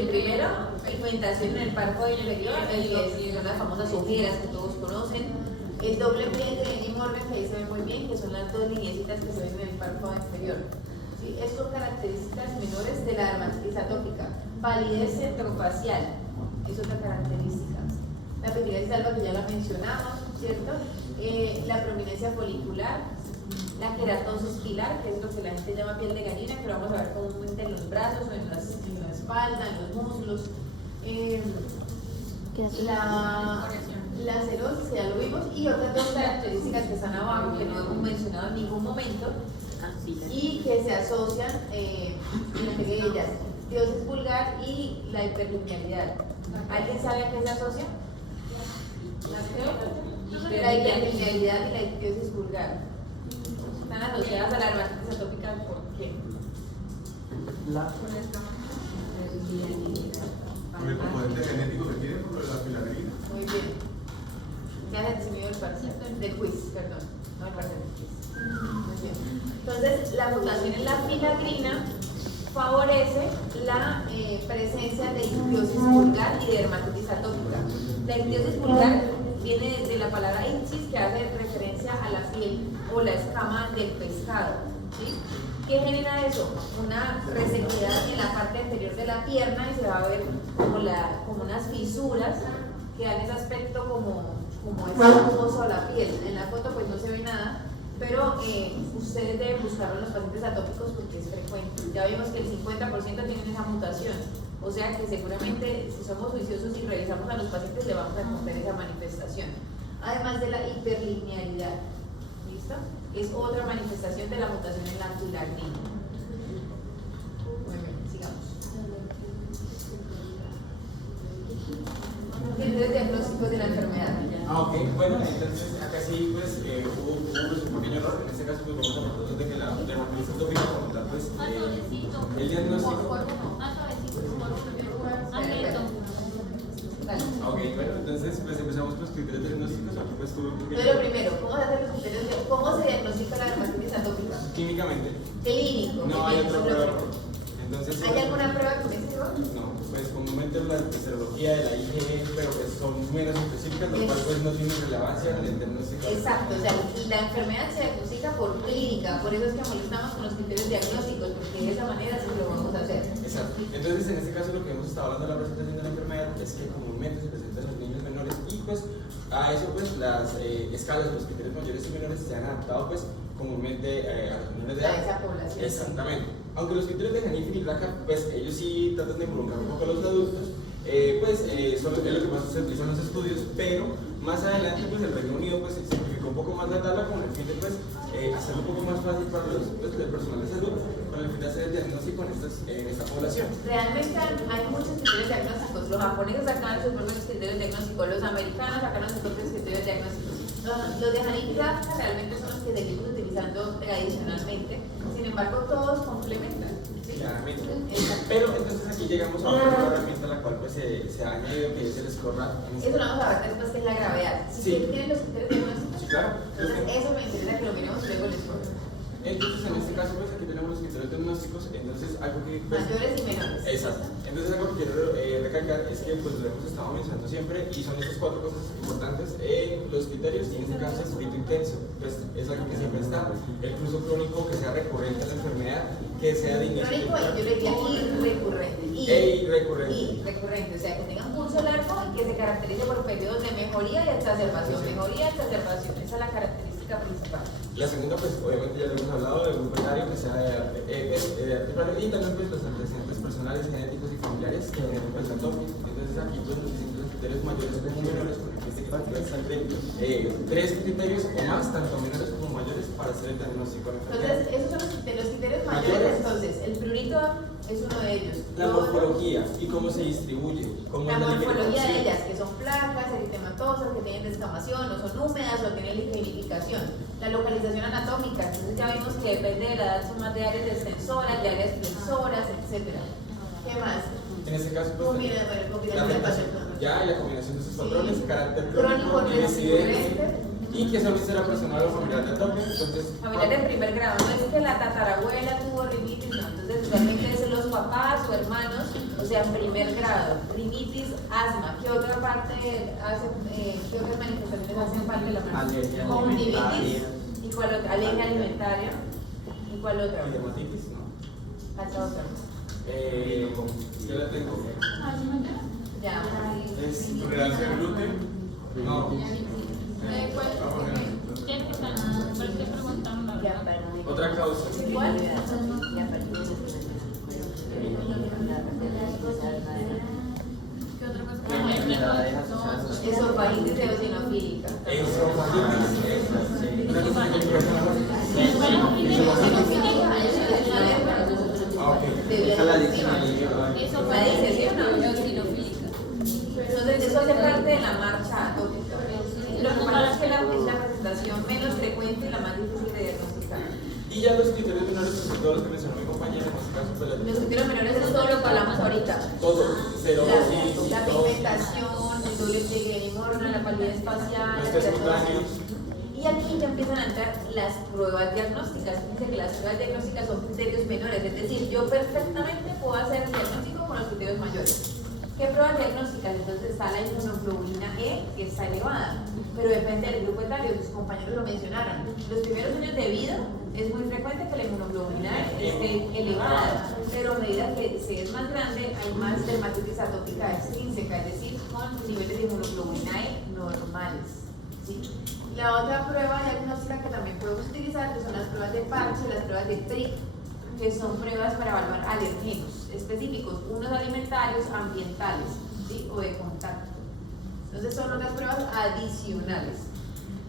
primero pigmentación en el párpado inferior, que son las famosas ojeras que todos conocen. El doble piel de Lenny Morgan, que ahí se ve muy bien, que son las dos lineecitas que se ven en el párpado inferior. ¿Sí? Estas son características menores de la dermatitis atópica. Palidez centrofacial es otra característica. La petilitis alba, que ya la mencionamos, ¿cierto? La prominencia folicular, la queratosis pilar, que es lo que la gente llama piel de gallina, que lo vamos a ver comúnmente en los brazos o en la espalda, en los muslos. La cerosis, que ya lo vimos, y otras dos características que están abajo, que no hemos mencionado en ningún momento, y que se asocian entre ellas, diosis vulgar y la hiperlinealidad. ¿Alguien sabe a qué se asocia? La hiperlinealidad y la diosis vulgar están asociadas a la dermatitis atópica. ¿Por qué? Por el componente genético que tiene, por lo de la filagrina. Muy bien. Ya se decidió el parcial del quiz, perdón, no el parcial del quiz. Muy bien. Entonces, la mutación en la filagrina favorece la presencia de ictiosis vulgar y de dermatitis atópica. La ictiosis vulgar viene de la palabra ictis, que hace referencia a la piel o la escama del pescado. ¿Sí? ¿Qué genera eso? Una resequedad en la parte anterior de la pierna, y se va a ver como unas fisuras que dan ese aspecto como escamoso a la piel. En la foto pues no se ve nada, pero ustedes deben buscarlo en los pacientes atópicos porque es frecuente. Ya vimos que el 50% tienen esa mutación, o sea que seguramente si somos juiciosos y revisamos a los pacientes le vamos a encontrar esa manifestación. Además de la hiperlinealidad, ¿listo? Es otra manifestación de la mutación en la filagrina. Muy bien, sigamos. Criterios diagnósticos de la enfermedad. Ok, bueno, entonces acá sí pues hubo un pequeño error. En este caso pues vamos a partir de que la dermatitis atópica como tal pues el diagnóstico. Ok, bueno, entonces pues empezamos con los criterios diagnósticos. Aquí pues Pero primero, ¿cómo se hacen los criterios? ¿Cómo se diagnostica la dermatitis atópica? químicamente. Clínico. No hay otra prueba. Entonces, ¿Hay alguna prueba que me sirva? no, pues comúnmente la serología de la IgE, pero pues son menos específicas, lo cual pues no tiene relevancia en el diagnóstico. Exacto, o sea, la enfermedad se diagnostica por clínica, por eso es que molestamos con los criterios diagnósticos, porque de esa manera sí lo vamos a hacer. Exacto. Entonces, en este caso lo que hemos estado hablando de la presentación de la enfermedad es que comúnmente se presenta en los niños menores y pues a eso pues las escalas, los criterios mayores y menores se han adaptado pues comúnmente a los menores de edad. A esa población. Exactamente. Aunque los criterios de Hanifin y Raka, pues ellos sí tratan de involucrar un poco a los adultos, pues es lo que más se utiliza en los estudios, pero más adelante pues el Reino Unido pues simplificó un poco más la tabla con el fin de pues hacerlo un poco más fácil para el personal de salud, con el fin de hacer el diagnóstico en esta población. Realmente hay muchos criterios diagnósticos. Los japoneses sacaron sus propios criterios diagnósticos, los americanos sacaron sus propios criterios diagnósticos. Los de Hanifin y Raka realmente son los que seguimos utilizando tradicionalmente. Sin embargo, todos complementan. ¿Sí? Claramente. Pero entonces aquí llegamos a una nueva herramienta a la cual pues se ha añadido, que es el SCORRAT. Eso lo vamos a ver después, que es la gravedad. Si Sí. ustedes tienen los criterios diagnósticos, Sí, claro. entonces eso me interesa que lo miremos luego el SCORRAT. Entonces en este caso pues aquí tenemos los criterios diagnósticos, entonces algo que pues, Mayores y menores. exacto. Entonces algo que quiero recalcar es que pues lo hemos estado mencionando siempre y son estas cuatro cosas importantes. Los criterios, y en este caso el grito intenso, pues es algo que siempre está. El pulso crónico, que sea recurrente a la enfermedad, que sea de inicio. Crónico, y yo le diría recurrente. Recurrente, o sea, que tengan pulso largo y que se caracterice por periodos de mejoría y exacerbación. Mejoría y exacerbación, esa es la característica principal. La segunda, pues obviamente ya lo hemos hablado, del grupo etario que sea de arte y también pues los antecedentes personales, genéticos y familiares que generen pues atómicos. Entonces aquí pues nos dicen que los criterios mayores o menores, con este que están de 3 criterios o más, tanto menores como mayores, para hacer el diagnóstico de la enfermedad. Entonces, esos son los criterios mayores. Entonces, el prurito es uno de ellos. La morfología y cómo se distribuye. Cómo La es morfología de alimentación. ellas, que son placas, eritematosas, que tienen descamación, o son húmedas, o tienen lignificación. La localización anatómica, entonces ya vimos que depende de la edad, son más de áreas extensoras, de áreas flensoras, etc. ¿Qué más? En este caso, pues, Combinación de patrones. ya, y la combinación de esos patrones, Sí. carácter Crónico, crónico, incidente, recurrente. y que solo será personal o familiar de atópico. Entonces, Familiar de primer grado, no es que la tatarabuela tuvo rinitis, no. Entonces, realmente es los papás o hermanos, o sea, en primer grado. Rinitis, asma. ¿Qué otra parte hace, qué otras manifestaciones hacen parte de la Alergia conjuntivitis? alimentaria. ¿Y cuál otra? Alergia alimentaria. ¿Y cuál otra? y dermatitis, ¿no? Falta otra. Ya la tengo. Ya. Es Intolerancia al gluten. No. ¿Qué preguntan? ¿Por qué preguntan? Ya, perdón. otra causa. ¿Cuál? ¿Qué otra cosa? Esofagitis eosinofílica. Esofagititis. Una cosa que tiene que ver con Ah, ok. Esa la dice. Eso La dice, ¿sí o no? eosinofílica. Entonces, eso hace parte de la marcha atópica. Lo que pasa es que es la presentación menos frecuente y la más difícil de diagnosticar. Y ya los criterios menores, pues todos los que mencionó mi compañera, en este caso, pues Los criterios menores es todo lo que hablamos ahorita. todo, cerosis, La pigmentación, el doble pliegue de Morgan, la palidez facial, los la test keratosis. cutáneos. Y aquí ya empiezan a entrar las pruebas diagnósticas. Fíjense que las pruebas diagnósticas son criterios menores, es decir, yo perfectamente puedo hacer el diagnóstico con los criterios mayores. ¿Qué pruebas diagnósticas? Entonces está la inmunoglobulina E, que está elevada, pero depende del grupo etario, sus compañeros lo mencionaron. Los primeros años de vida es muy frecuente que la inmunoglobulina E esté elevada, pero a medida que se es más grande hay más dermatitis atópica extrínseca, es decir, con niveles de inmunoglobulina E normales. ¿Sí? La otra prueba diagnóstica que también podemos utilizar que son las pruebas de parche, las pruebas de PRIC, que son pruebas para evaluar alergenos específicos, unos alimentarios, ambientales, ¿sí? O de contacto. Entonces son otras pruebas adicionales.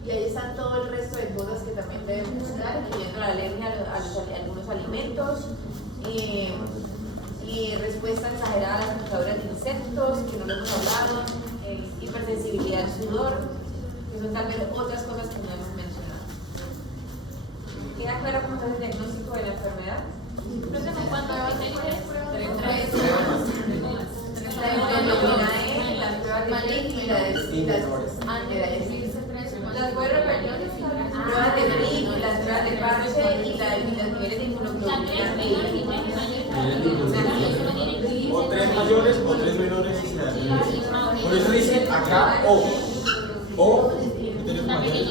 Y ahí están todo el resto de cosas que también deben buscar, incluyendo la alergia a algunos alimentos, respuesta exagerada a las picaduras de insectos, que no lo hemos hablado, hipersensibilidad al sudor, que son tal vez otras cosas que no hemos mencionado. ¿Queda claro cómo se hace el diagnóstico de la enfermedad? Entonces, ¿con cuántos criterios es? La inmunoglobulina E, las pruebas de PRIC y las pruebas de PRIC, las pruebas de parche y los niveles de inmunoglobulina E. O 3 mayores o 3 menores. Por eso dice acá O criterios mayores.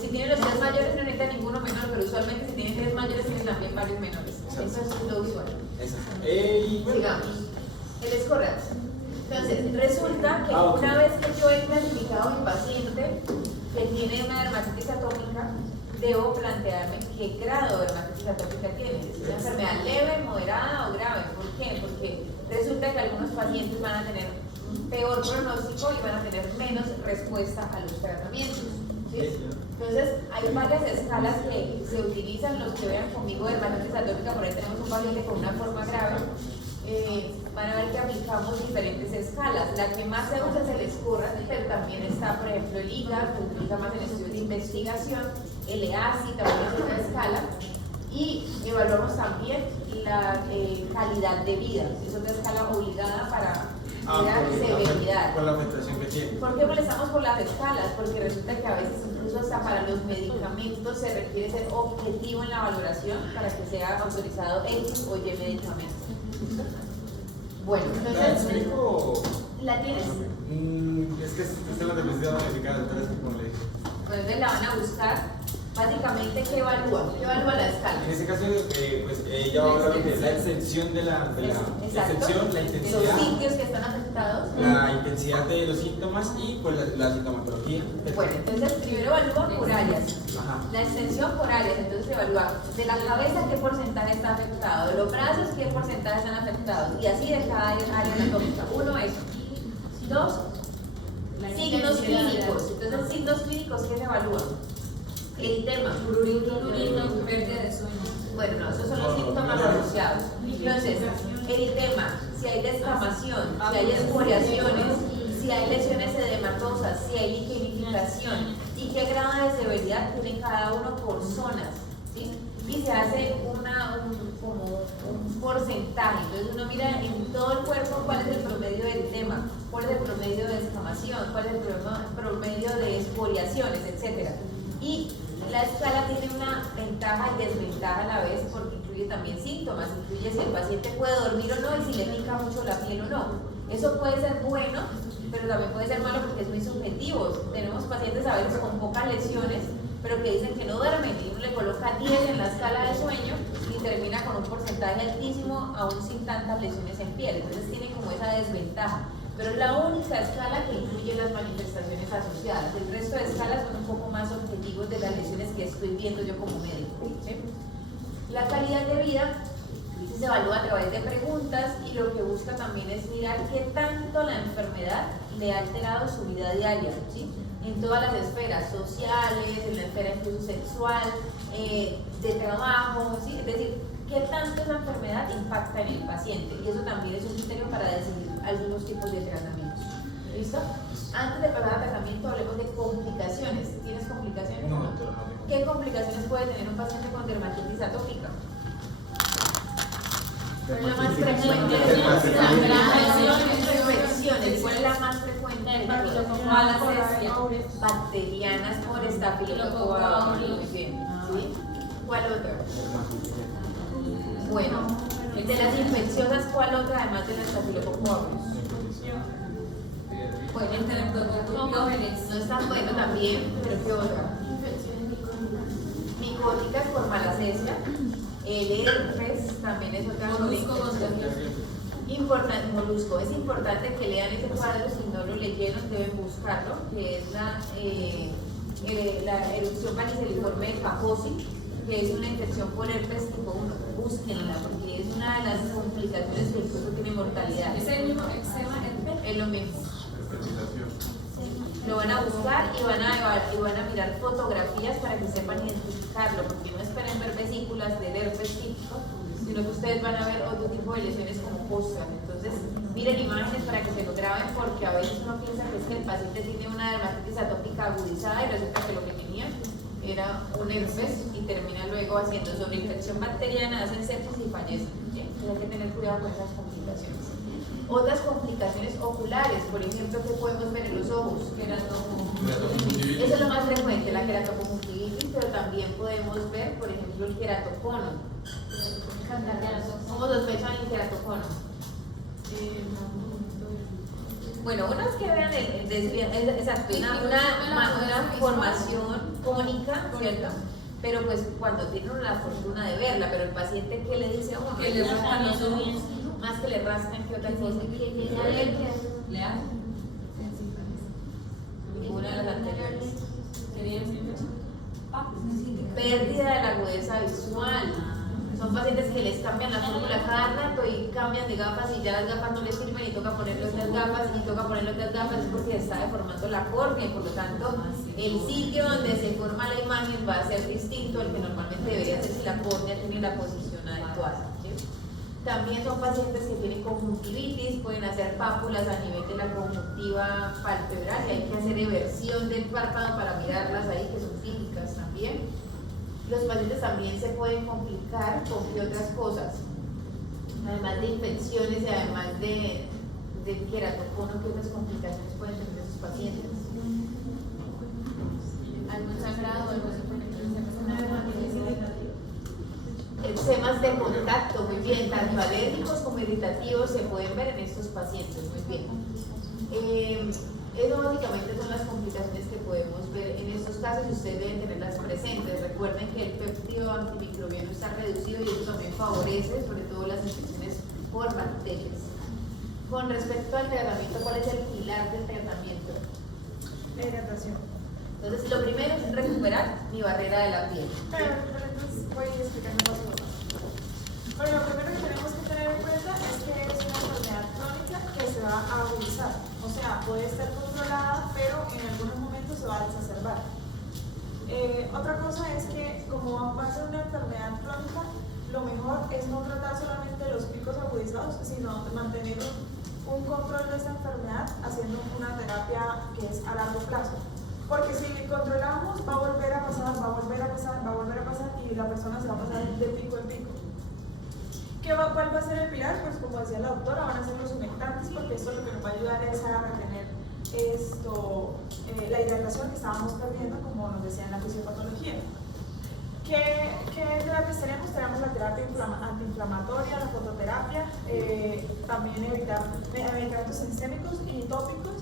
Si tienen los 3 mayores no necesita ninguno menor, pero usualmente si tienen 3 mayores tienen también varios menores. Eso es lo usual. Y bueno, Sigamos. El escorraz. Entonces, resulta que una vez que yo he clasificado a mi paciente que tiene una dermatitis atópica, debo plantearme qué grado de dermatitis atópica tiene. Si es una enfermedad leve, moderada o grave. ¿Por qué? Porque resulta que algunos pacientes van a tener un peor pronóstico y van a tener menos respuesta a los tratamientos. ¿Sí? Entonces, hay varias escalas que se utilizan. Los que vean conmigo dermatitis atópica, por ahí tenemos un paciente con una forma grave. Van a ver que aplicamos diferentes escalas. La que más se usa es el SCORAS, pero también está, por ejemplo, el IGA, que se utiliza más en estudios de investigación, el EASI también es otra escala, y evaluamos también la calidad de vida, es otra escala obligada para la severidad. por la afectación que tiene. ¿Por qué molestamos por las escalas? Porque resulta que a veces incluso hasta para los medicamentos se requiere ser objetivo en la valoración para que sea autorizado X o Y medicamento. Bueno, ¿La entonces, explico? ¿la tienes? Es que esta es la necesidad de medicar, entonces como le dije. Entonces la van a buscar. Básicamente, ¿qué evalúa? ¿Qué evalúa la escala? En este caso, pues ella va a hablar de la extensión de la extensión, la De los intensidad, sitios que están afectados. la intensidad de los síntomas y pues la sintomatología. Bueno, entonces primero evalúa por áreas. Ajá. La extensión por áreas, entonces evalúa de la cabeza qué porcentaje está afectado, de los brazos qué porcentaje están afectados, y así de cada área anatómica. Uno, eso. Dos, signos clínicos. Entonces, los signos clínicos, ¿qué se evalúan? Eritema, Prurito, pérdida de sueño. bueno, no, esos son los síntomas asociados. Entonces, eritema, si hay descamación, si hay escoriaciones, si hay lesiones edematosas, si hay liquenificación y qué grado de severidad tiene cada uno por zonas, ¿sí? Y se hace como un porcentaje. Entonces uno mira en todo el cuerpo cuál es el promedio de eritema, cuál es el promedio de descamación, cuál es el promedio de escoriaciones, etc. Y la escala tiene una ventaja y desventaja a la vez porque incluye también síntomas, incluye si el paciente puede dormir o no y si le pica mucho la piel o no. Eso puede ser bueno, pero también puede ser malo porque es muy subjetivo. Tenemos pacientes a veces con pocas lesiones, pero que dicen que no duermen y uno le coloca 10 en la escala de sueño y termina con un porcentaje altísimo aún sin tantas lesiones en piel. Entonces tiene como esa desventaja. Pero es la única escala que incluye las manifestaciones asociadas. El resto de escalas son un poco más objetivos de las lesiones que estoy viendo yo como médico, ¿sí? La calidad de vida se evalúa a través de preguntas y lo que busca también es mirar qué tanto la enfermedad le ha alterado su vida diaria, ¿sí? En todas las esferas sociales, en la esfera incluso sexual, de trabajo, ¿sí? Es decir, qué tanto esa enfermedad impacta en el paciente, y eso también es un criterio para decidir algunos tipos de tratamientos. ¿Listo? Antes de pasar al tratamiento, hablemos de complicaciones. ¿Tienes complicaciones? No, doctora, no tengo. ¿Qué complicaciones puede tener un paciente con dermatitis atópica? ¿Cuál es la más frecuente? Infecciones. ¿Cuál es la más frecuente? Malacesia. Bacterianas por estafilococo aureus. Muy bien. ¿Sí? ¿Cuál otra? Bueno, de las infecciosas, ¿cuál otra además de la estafilococo aureus? Bueno, no es tan bueno también, pero ¿qué otra? Micóticas por malacesia. El herpes también es otra importante. Molusco. Es importante que lean ese cuadro, si no lo leyeron deben buscarlo, que es la erupción paniceliforme de Kaposi, que es una infección por herpes tipo 1. Búsquenla porque es una de las complicaciones que incluso tiene mortalidad. ¿Es el mismo eczema herpes? Es lo mismo. Lo van a buscar y van a mirar fotografías para que sepan identificarlo, porque no esperen ver vesículas del herpes típico, sino que ustedes van a ver otro tipo de lesiones como costras. Entonces, miren imágenes para que se lo graben, porque a veces uno piensa que es que el paciente tiene una dermatitis atópica agudizada y resulta que lo que tenía era un herpes y termina luego haciendo sobreinfección bacteriana, hacen sepsis y fallecen. ¿Sí? Entonces hay que tener cuidado con esas complicaciones. Otras complicaciones oculares, por ejemplo, que podemos ver en los ojos, Queratoconjuntivitis. eso es lo más frecuente, la queratoconjuntivitis, pero también podemos ver, por ejemplo, el queratocono. ¿Cómo sospechan el queratocono? Bueno, una vez que vean exacto, una formación cónica, ¿cierto? Pero pues cuando tienen la fortuna de verla, pero el paciente, ¿qué le dice a uno? Que le rascan los ojos. Más que le rascan que otra cosa. ¿Le hacen? Ninguna de las anteriores. ¿Sería el síndrome? Pérdida de la agudeza visual. Son pacientes que les cambian la fórmula cada rato y cambian de gafas y ya las gafas no les sirven y toca ponerle otras gafas y toca ponerle otras gafas, es porque está deformando la córnea y por lo tanto el sitio donde se forma la imagen va a ser distinto al que normalmente debería ser si la córnea tiene la posición adecuada. ¿Sí? También son pacientes que tienen conjuntivitis, pueden hacer pápulas a nivel de la conjuntiva palpebral y hay que hacer eversión del párpado para mirarlas ahí, que son típicas también. Los pacientes también se pueden complicar con qué otras cosas, además de infecciones y además de queratocono, ¿qué otras complicaciones pueden tener esos pacientes? ¿Algún sangrado o algo así? Eczemas de contacto, muy bien, tanto alérgicos como irritativos se pueden ver en estos pacientes, muy bien. Eso básicamente son las complicaciones que podemos ver en estos casos y ustedes deben tenerlas presentes. Recuerden que el péptido antimicrobiano está reducido y eso también favorece sobre todo las infecciones por bacterias. Con respecto al tratamiento, ¿cuál es el pilar del tratamiento? La hidratación. Entonces, lo primero es recuperar mi barrera de la piel. Pero entonces voy a explicar un paso por paso. Bueno, lo primero que tenemos que tener en cuenta es que es una enfermedad crónica que se va a agudizar. O sea, puede estar controlada, pero en algunos momentos se va a exacerbar. Otra cosa es que como va a ser una enfermedad crónica, lo mejor es no tratar solamente los picos agudizados, sino mantener un control de esta enfermedad haciendo una terapia que es a largo plazo. Porque si controlamos, va a volver a pasar, va a volver a pasar, va a volver a pasar y la persona se va a pasar de pico en pico. ¿Cuál va a ser el pilar? Pues como decía la doctora, van a ser los humectantes, porque esto lo que nos va a ayudar es a retener la hidratación que estábamos perdiendo, como nos decía en la fisiopatología. ¿Qué terapias tenemos? Tenemos la terapia antiinflamatoria, la fototerapia, también evitar medicamentos sistémicos y tópicos,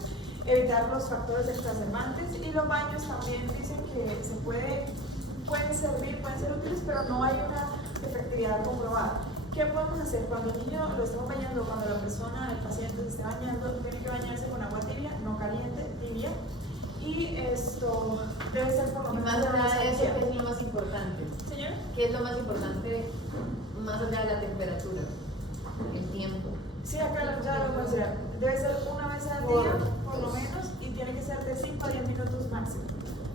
evitar los factores exacerbantes, y los baños también dicen que pueden servir, pueden ser útiles, pero no hay una efectividad comprobada. ¿Qué podemos hacer? Cuando el niño lo estamos bañando, cuando la persona, el paciente se esté bañando, tiene que bañarse con agua tibia, no caliente, tibia, y esto debe ser por lo menos Más allá una vez de al eso, día. ¿qué es lo más importante? ¿Señora? ¿Qué es lo más importante más allá de la temperatura? El tiempo. Sí, acá ya lo considero. Debe ser una vez al día, por lo menos, y tiene que ser de 5 a 10 minutos máximo.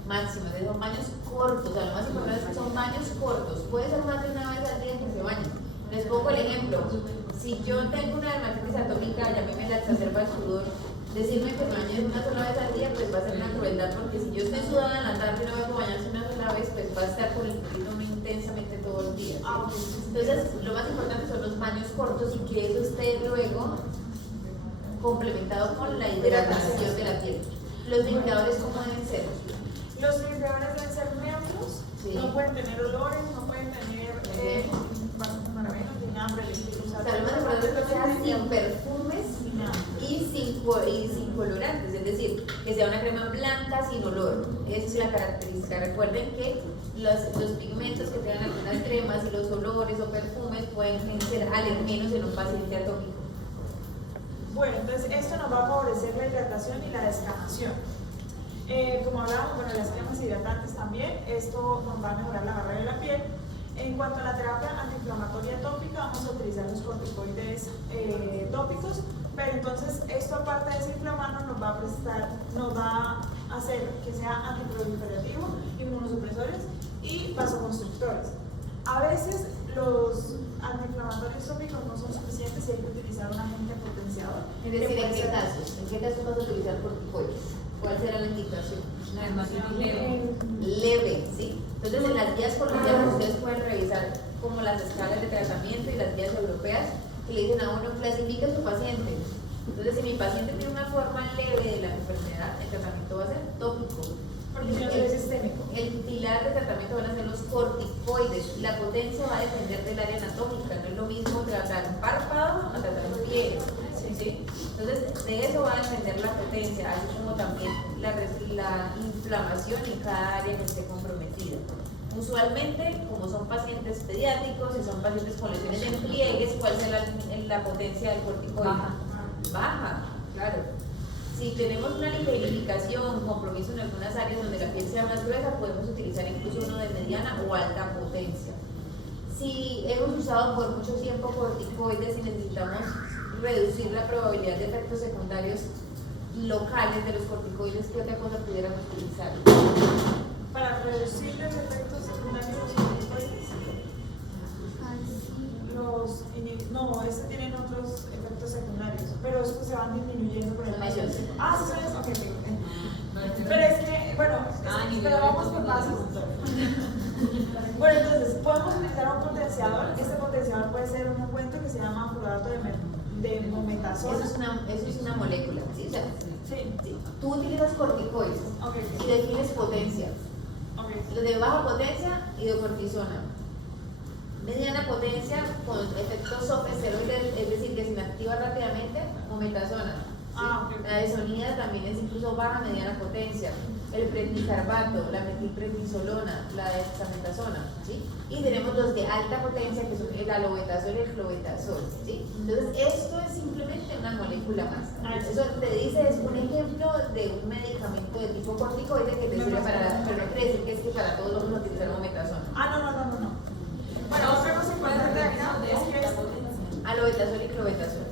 Máximo, son baños cortos, o sea, lo más importante es que son baños cortos. Puede ser más de una vez al día en que se bañen. Les pongo el ejemplo. Si yo tengo una dermatitis atópica y a mí me la exacerba el sudor, decirme que me bañe una sola vez al día, pues va a ser una crueldad, porque si yo estoy sudada en la tarde y no vengo a bañarse una sola vez, pues va a estar con el poquito intensamente todo el día. Entonces, lo más importante son los baños cortos y que eso esté luego complementado con la hidratación de la piel. Los limpiadores, ¿cómo deben ser? Los limpiadores deben ser neutros, Sí. no pueden tener olores, no pueden tener parabenos ni nada por el estilo. O sea, lo más importante es que sea sin perfumes Sin nada. y sin colorantes, es decir, que sea una crema blanca sin olor. Esa es la característica. Recuerden que los pigmentos que tengan algunas cremas y los olores o perfumes pueden ser alergenos en un paciente atópico. Bueno, entonces esto nos va a favorecer la hidratación y la descamación. Como hablábamos, bueno, las cremas hidratantes también, esto nos va a mejorar la barrera de la piel. En cuanto a la terapia antiinflamatoria tópica, vamos a utilizar los corticoides tópicos, pero entonces esto, aparte de desinflamarnos, nos va a hacer que sea antiproliferativo, inmunosupresores y vasoconstrictores. A veces los antiinflamatorios tópicos no son suficientes y hay que utilizar un agente potenciador. Es decir, ¿en qué casos? ¿En qué casos vas a utilizar corticoides? ¿Cuál será la indicación? La dermatitis leve. Leve, ¿sí? Entonces, en las guías colombianas ustedes pueden revisar como las escalas de tratamiento y las guías europeas que le dicen a uno, clasifique a su paciente. Entonces, si mi paciente tiene una forma leve de la enfermedad, el tratamiento va a ser tópico. Porque si no es sistémico. El pilar de tratamiento van a ser los corticoides. La potencia va a depender del área anatómica. No es lo mismo tratar un párpado a tratar un pie. ¿Sí? Entonces, de eso va a depender la potencia, así como también la inflamación en cada área que esté comprometida. Usualmente, como son pacientes pediátricos y son pacientes con lesiones en pliegues, ¿cuál será la potencia del corticoide? Baja, claro. Si tenemos una ligerificación, compromiso en algunas áreas donde la piel sea más gruesa, podemos utilizar incluso uno de mediana o alta potencia. Si hemos usado por mucho tiempo corticoides y necesitamos reducir la probabilidad de efectos secundarios locales de los corticoides, ¿qué otra cosa pudiéramos utilizar? Para reducir los efectos secundarios de los corticoides, no, tienen otros efectos secundarios, pero estos se van disminuyendo con el Son paso. ellos. Ah, sí, son esos. Ok. Pero es que, bueno, pero vamos por pasos. Bueno, entonces, podemos utilizar un potenciador. Este potenciador puede ser un ungüento que se llama fluorato de mometazona. Eso es una molécula, ¿sí? O sea, Sí. tú utilizas corticoides y defines potencia. Los de baja potencia, hidrocortisona. Mediana potencia con efectos sofesteroides, es decir, que se inactiva rápidamente, mometazona. ¿Sí? La desonida también es incluso baja mediana potencia. El prednicarbato, la metilprednisolona, la dexametasona, ¿sí? Y tenemos los de alta potencia que son el alobetasol y el clobetasol, ¿sí? Entonces esto es simplemente una molécula más. Eso te dice, es un ejemplo de un medicamento de tipo corticoide que te sirve para, pero no quiere decir que es que para todos vamos a utilizar mometasona. No. Bueno, otra cosa importante acá es que Alobetasol y clobetasol.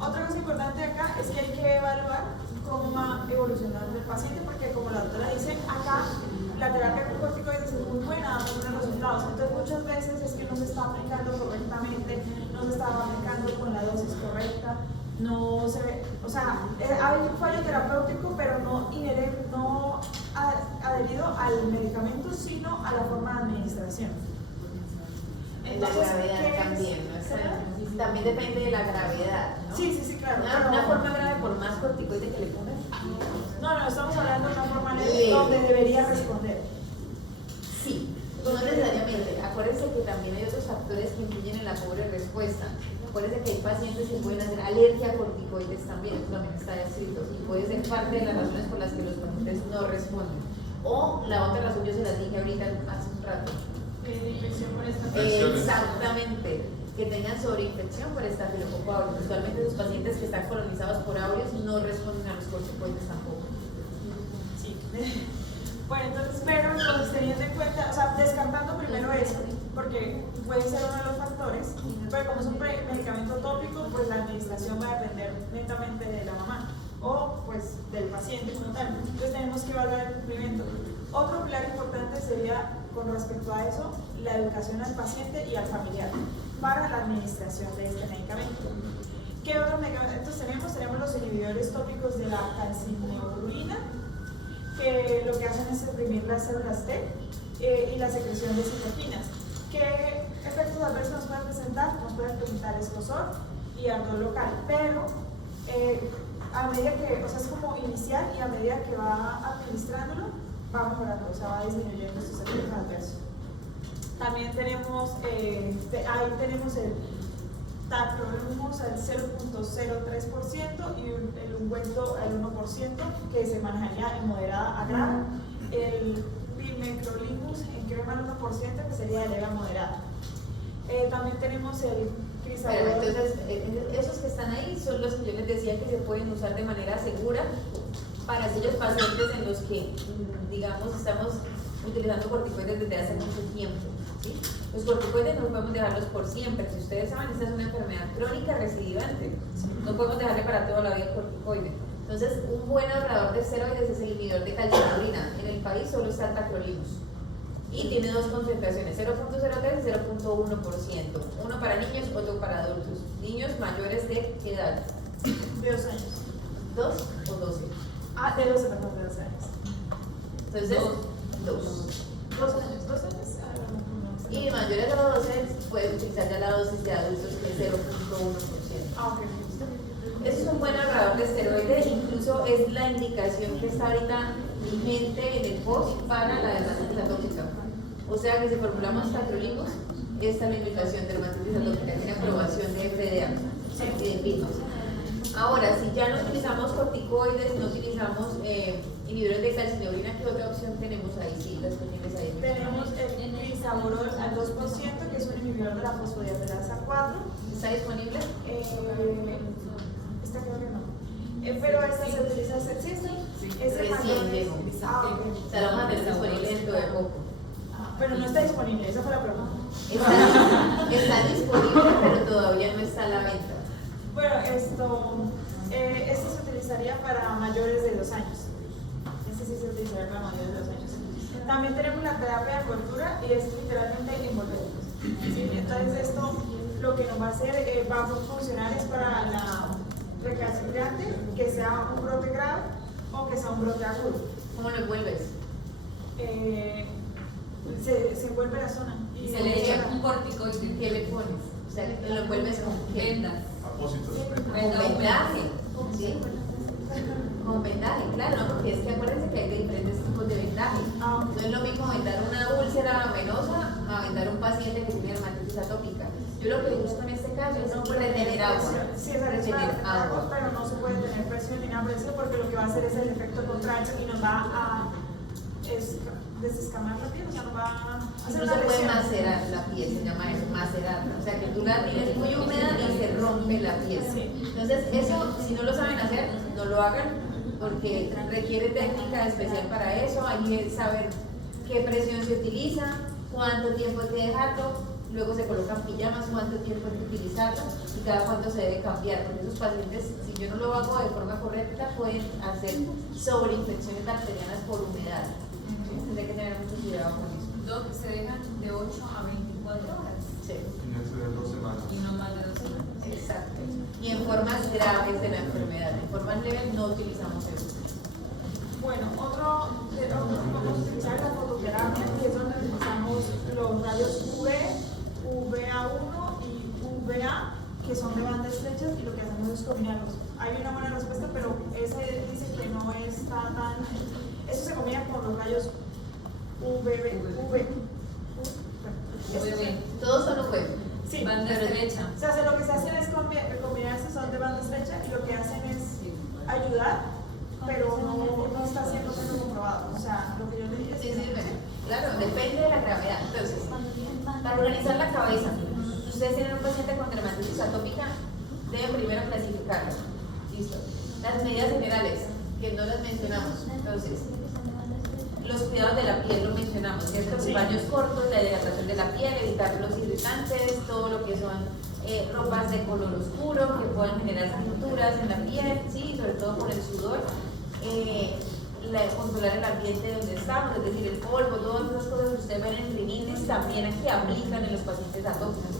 otra cosa importante acá es que hay que evaluar cómo va evolucionando el paciente, porque como la doctora dice, acá la terapia con corticoides es muy buena, da muy buenos resultados. Entonces muchas veces es que no se está aplicando correctamente, no se está aplicando con la dosis correcta, no se ve, o sea, hay un fallo terapéutico, pero no adherido al medicamento, sino a la forma de administración. En la gravedad también, ¿no? También depende de la gravedad, ¿no? Sí, claro. Una forma grave por más corticoide que le pongan. No, estamos hablando de una forma leve donde debería responder. Sí, no necesariamente. Acuérdense que también hay otros factores que influyen en la pobre respuesta. Acuérdense que hay pacientes que pueden hacer alergia a corticoides también, eso también está escrito, y puede ser parte de las razones por las que los pacientes no responden. O la otra razón, yo se las dije ahorita hace un rato. Infección por esta. Exactamente, que tengan sobreinfección por estafilococo aureus. Usualmente los pacientes que están colonizados por aureus no responden a los corticoides tampoco. Sí. Bueno, entonces, pero entonces teniendo en cuenta, o sea, descartando primero eso, porque puede ser uno de los factores, pero como es un medicamento tópico, pues la administración va a depender netamente de la mamá o pues del paciente como tal. Entonces tenemos que evaluar el cumplimiento. Otro pilar importante sería, con respecto a eso, la educación al paciente y al familiar para la administración de este medicamento. ¿Qué otros medicamentos tenemos? Tenemos los inhibidores tópicos de la calcineurina, que lo que hacen es suprimir las células T y la secreción de citoquinas. ¿Qué efectos adversos nos pueden presentar? Nos pueden presentar escozor y ardor local, pero a medida que, o sea, es como inicial y a medida que va administrándolo, va mejorando, o sea, va disminuyendo estos efectos adversos. También tenemos, ahí tenemos el tacrolimus al 0.03% y el ungüento al 1%, que se manejaría en moderada a grave. El pimecrolimus en crema al 1%, que sería de leve a moderada. También tenemos el crisaborol. Entonces, esos que están ahí son los que yo les decía que se pueden usar de manera segura para aquellos pacientes en los que, digamos, estamos utilizando corticoides desde hace mucho tiempo, ¿sí? Los corticoides no podemos dejarlos por siempre. Si ustedes saben, esta es una enfermedad crónica recidivante. No podemos dejarle para toda la vida el corticoide. Entonces, un buen ahorrador de esteroides es el inhibidor de calcineurina. En el país solo está el tacrolimus. Y tiene dos concentraciones, 0.03 y 0.1%. Uno para niños, otro para adultos. Niños mayores de ¿qué edad? De 2 años. 2 o 12. De 12, perdón, de 12 años. Entonces, 2. 2 años. Y mayores a los 12 pueden utilizar ya la dosis de adultos que es 0.1%. Ok. Eso es un buen ahorrador de esteroides, incluso es la indicación que está ahorita vigente en el post para la dermatitis atópica. O sea que si formulamos tacrolimus, esta es la indicación de dermatitis atópica, tiene aprobación de FDA y de PIMA. Ahora, si ya no utilizamos corticoides, no utilizamos inhibidores de calcineurina, ¿qué otra opción tenemos ahí? Sí, las que tienes ahí. Tenemos el crisaborol al 2%, que es un inhibidor de la fosfodiesterasa 4. ¿Está disponible? Esta creo que no. Pero esta se utiliza, ¿sí está? Recién llegó. Ok. Se la vamos a tener disponible dentro de poco. Pero no está disponible, esa fue la pregunta. Está disponible, pero todavía no está a la venta. Bueno, esto se utilizaría para mayores de 2 años. Este sí se utilizaría para mayores de 2 años. También tenemos la terapia de envoltura y es literalmente envolverlos. ¿Sí? Entonces esto lo que nos va a hacer, va a funcionar es para la recalcitrante, que sea un brote grave o que sea un brote agudo. ¿Cómo lo envuelves? Se envuelve la zona. Y se le echa un corticoide. ¿Qué le pones? O sea, lo envuelves con qué? Vendas. Apósitos. Con vendaje. ¿Sí? Con vendaje, claro, ¿no? Porque es que acuérdense que hay diferentes tipos de vendaje. No es lo mismo vendar una úlcera venosa a vendar un paciente que tiene dermatitis atópica. Yo lo que busco en este caso es retener agua. Sí, es de tener agua. pero no se puede tener presión ni nada por eso, porque lo que va a hacer es el efecto contrario y nos va a desescamar la piel, o sea, nos va a hacer No una se puede lesión. macerar la piel, se llama eso, macerarla. O sea, que tú la tienes muy húmeda y se rompe la piel. Entonces, eso, si no lo saben hacer, no lo hagan, porque requiere técnica especial para eso. Hay que saber qué presión se utiliza, cuánto tiempo hay que dejarlo, luego se colocan pijamas, cuánto tiempo hay que utilizarlo y cada cuánto se debe cambiar, porque esos pacientes, si yo no lo hago de forma correcta, pueden hacer sobreinfecciones bacterianas por humedad. Entonces hay que tener mucho cuidado con eso. Se dejan de 8 a 24 horas Sí. Y no exceder 2 semanas. y no más de 2 semanas. Exacto. Y en formas graves de la enfermedad, en formas leves no utilizamos eso. Bueno, otro que podemos utilizar es la fototerapia, que es donde utilizamos los rayos UV, UVA1 y UVA, que son de bandas estrechas, y lo que hacemos es combinarlos. Hay una buena respuesta, pero ese dice que no está tan... Eso se combina con los rayos Todos son UV. Sí, Banda estrecha. o sea, lo que se hacen es combinarse, son de banda estrecha, y lo que hacen es ayudar, pero no está siendo comprobado. O sea, lo que yo le dije es Sí, que sirven. Claro, depende de la gravedad. Entonces, para organizar la cabeza, si ustedes tienen un paciente con dermatitis atópica, deben primero clasificarlo. Listo. Las medidas generales, que no las mencionamos. Entonces, los cuidados de la piel lo mencionamos, ¿cierto? Sí. Baños cortos, la hidratación de la piel, evitar los irritantes, todo lo que son ropas de color oscuro que puedan generar tinturas en la piel, ¿sí? Sobre todo por el sudor. Controlar el ambiente donde estamos, es decir, el polvo, todas esas cosas que ustedes ven en rinitis también aquí aplican en los pacientes atópicos.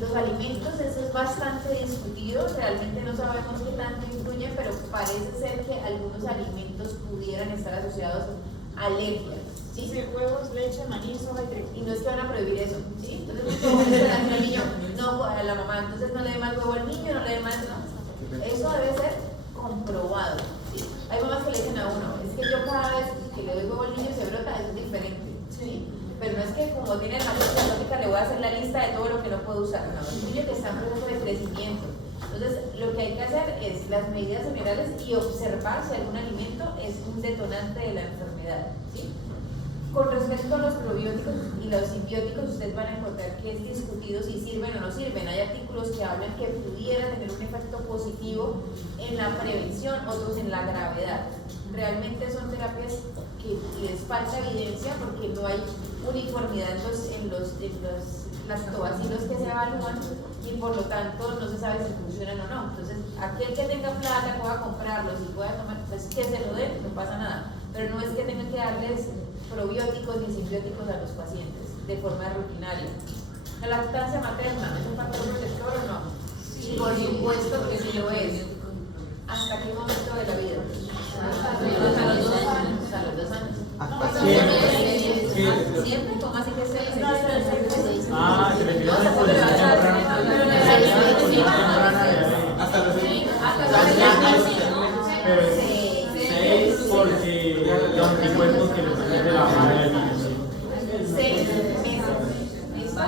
Los alimentos, eso es bastante discutido, realmente no sabemos qué tanto influyen, pero parece ser que algunos alimentos pudieran estar asociados a alergias. ¿Sí? sí, huevos, leche, maní, soja y trigo. Y no es que van a prohibir eso, ¿sí? Entonces, muchos jóvenes le dan al niño, no, a la mamá, entonces no le dé más huevo al niño, no le dé más, no. Eso debe ser comprobado, ¿sí? Hay mamás que le dicen a uno, es que yo cada vez que le doy huevo al niño se brota, eso es diferente, ¿sí? Pero no es que como tiene dermatitis atópica le voy a hacer la lista de todo lo que no puedo usar, no, es un niño que está en proceso de crecimiento. Entonces, lo que hay que hacer es las medidas generales y observar si algún alimento es un detonante de la enfermedad, ¿sí? Con respecto a los probióticos y los simbióticos, ustedes van a encontrar que es discutido si sirven o no sirven. Hay artículos que hablan que pudiera tener un efecto positivo en la prevención, otros en la gravedad. Realmente son terapias que les falta evidencia porque no hay uniformidad en los lactobacilos que se evalúan y por lo tanto no se sabe si funcionan o no. Entonces, aquel que tenga plata, pueda comprarlos y pueda tomar, pues que se lo den, no pasa nada. Pero no es que tengan que darles probióticos ni simbióticos a los pacientes de forma rutinaria. ¿La lactancia materna es un factor protector o no? Sí. Por supuesto que sí lo es. ¿Hasta qué momento de la vida? Hasta los 2 años. Hasta los 2 años. ¿Hasta siempre? ¿Siempre? ¿Cómo así que se Ah, se refiere a la Hasta los 6. Pero 6 porque los anticuerpos que los tiene de la madre del niño. 6 meses. ¿Listo?